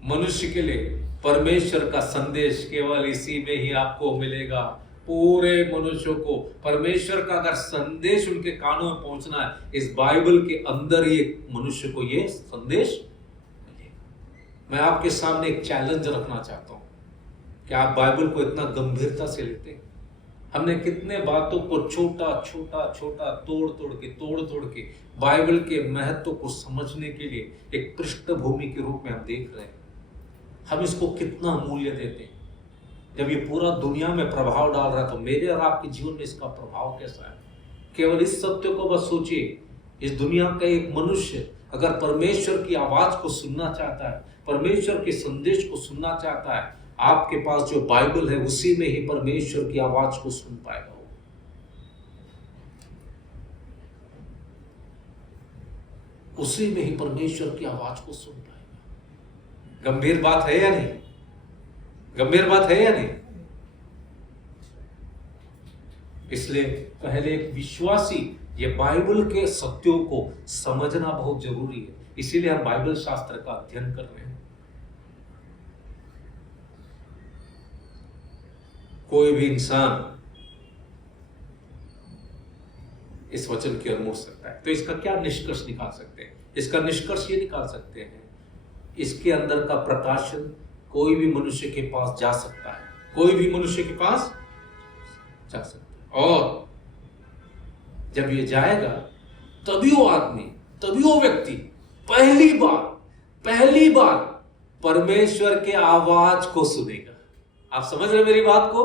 मनुष्य के लिए परमेश्वर का संदेश केवल इसी में ही आपको मिलेगा। पूरे मनुष्यों को परमेश्वर का अगर संदेश उनके कानों में पहुंचना है, इस बाइबल के अंदर ये मनुष्य को ये संदेश मिलेगा। मैं आपके सामने एक चैलेंज रखना चाहता हूं कि आप बाइबल को इतना गंभीरता से लेते हैं। हमने कितने बातों को छोटा छोटा तोड़ के बाइबल के महत्व को समझने के लिए एक पृष्ठभूमि के रूप में हम देख रहे हैं। हम इसको कितना मूल्य देते हैं। जब ये पूरा दुनिया में प्रभाव डाल रहा है, तो मेरे और आपके जीवन में इसका प्रभाव कैसा है? केवल इस सत्य को बस सोचिए, इस दुनिया का एक मनुष्य अगर परमेश्वर की आवाज को सुनना चाहता है, परमेश्वर के संदेश को सुनना चाहता है, आपके पास जो बाइबल है उसी में ही परमेश्वर की आवाज को सुन पाएगा। उसी में ही परमेश्वर की आवाज को सुन पाएगा। गंभीर बात है या नहीं? गंभीर बात है या नहीं? इसलिए पहले एक विश्वासी ये बाइबल के सत्यों को समझना बहुत जरूरी है। इसीलिए हम बाइबल शास्त्र का अध्ययन कर रहे हैं। कोई भी इंसान इस वचन की ओर मुड़ सकता है। तो इसका क्या निष्कर्ष निकाल सकते हैं? इसका निष्कर्ष ये निकाल सकते हैं, इसके अंदर का प्रकाशन कोई भी मनुष्य के पास जा सकता है। कोई भी मनुष्य के पास जा सकता है। और जब ये जाएगा, तभी वो आदमी, तभी वो व्यक्ति पहली बार परमेश्वर के आवाज को सुनेगा। आप समझ रहे मेरी बात को?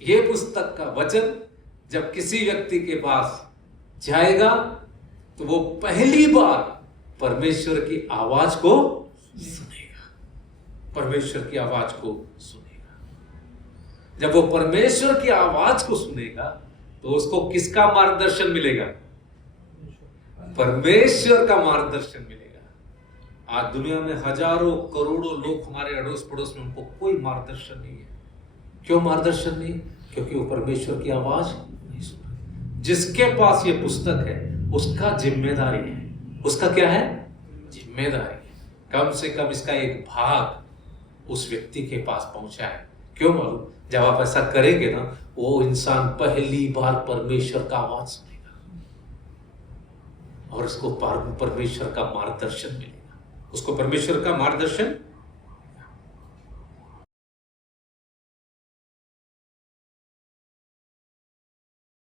ये पुस्तक का वचन जब किसी व्यक्ति के पास जाएगा, तो वो पहली बार परमेश्वर की आवाज को सुनेगा। परमेश्वर की आवाज को सुनेगा। जब वो परमेश्वर की आवाज को सुनेगा, तो उसको किसका मार्गदर्शन मिलेगा? परमेश्वर का मार्गदर्शन मिलेगा। आज दुनिया में हजारों करोड़ों लोग हमारे अड़ोस पड़ोस में, उनको कोई मार्गदर्शन नहीं है। क्यों मार्गदर्शन नहीं? क्योंकि वो परमेश्वर की आवाज नहीं सुना। जिसके पास ये पुस्तक है उसका जिम्मेदारी है। उसका क्या है? जिम्मेदारी है। कम से कम इसका एक भाग उस व्यक्ति के पास पहुंचाए। क्यों मालूम? जब आप ऐसा करेंगे ना, वो इंसान पहली बार परमेश्वर का आवाज सुनेगा और उसको परमेश्वर का मार्गदर्शन मिलेगा। उसको परमेश्वर का मार्गदर्शन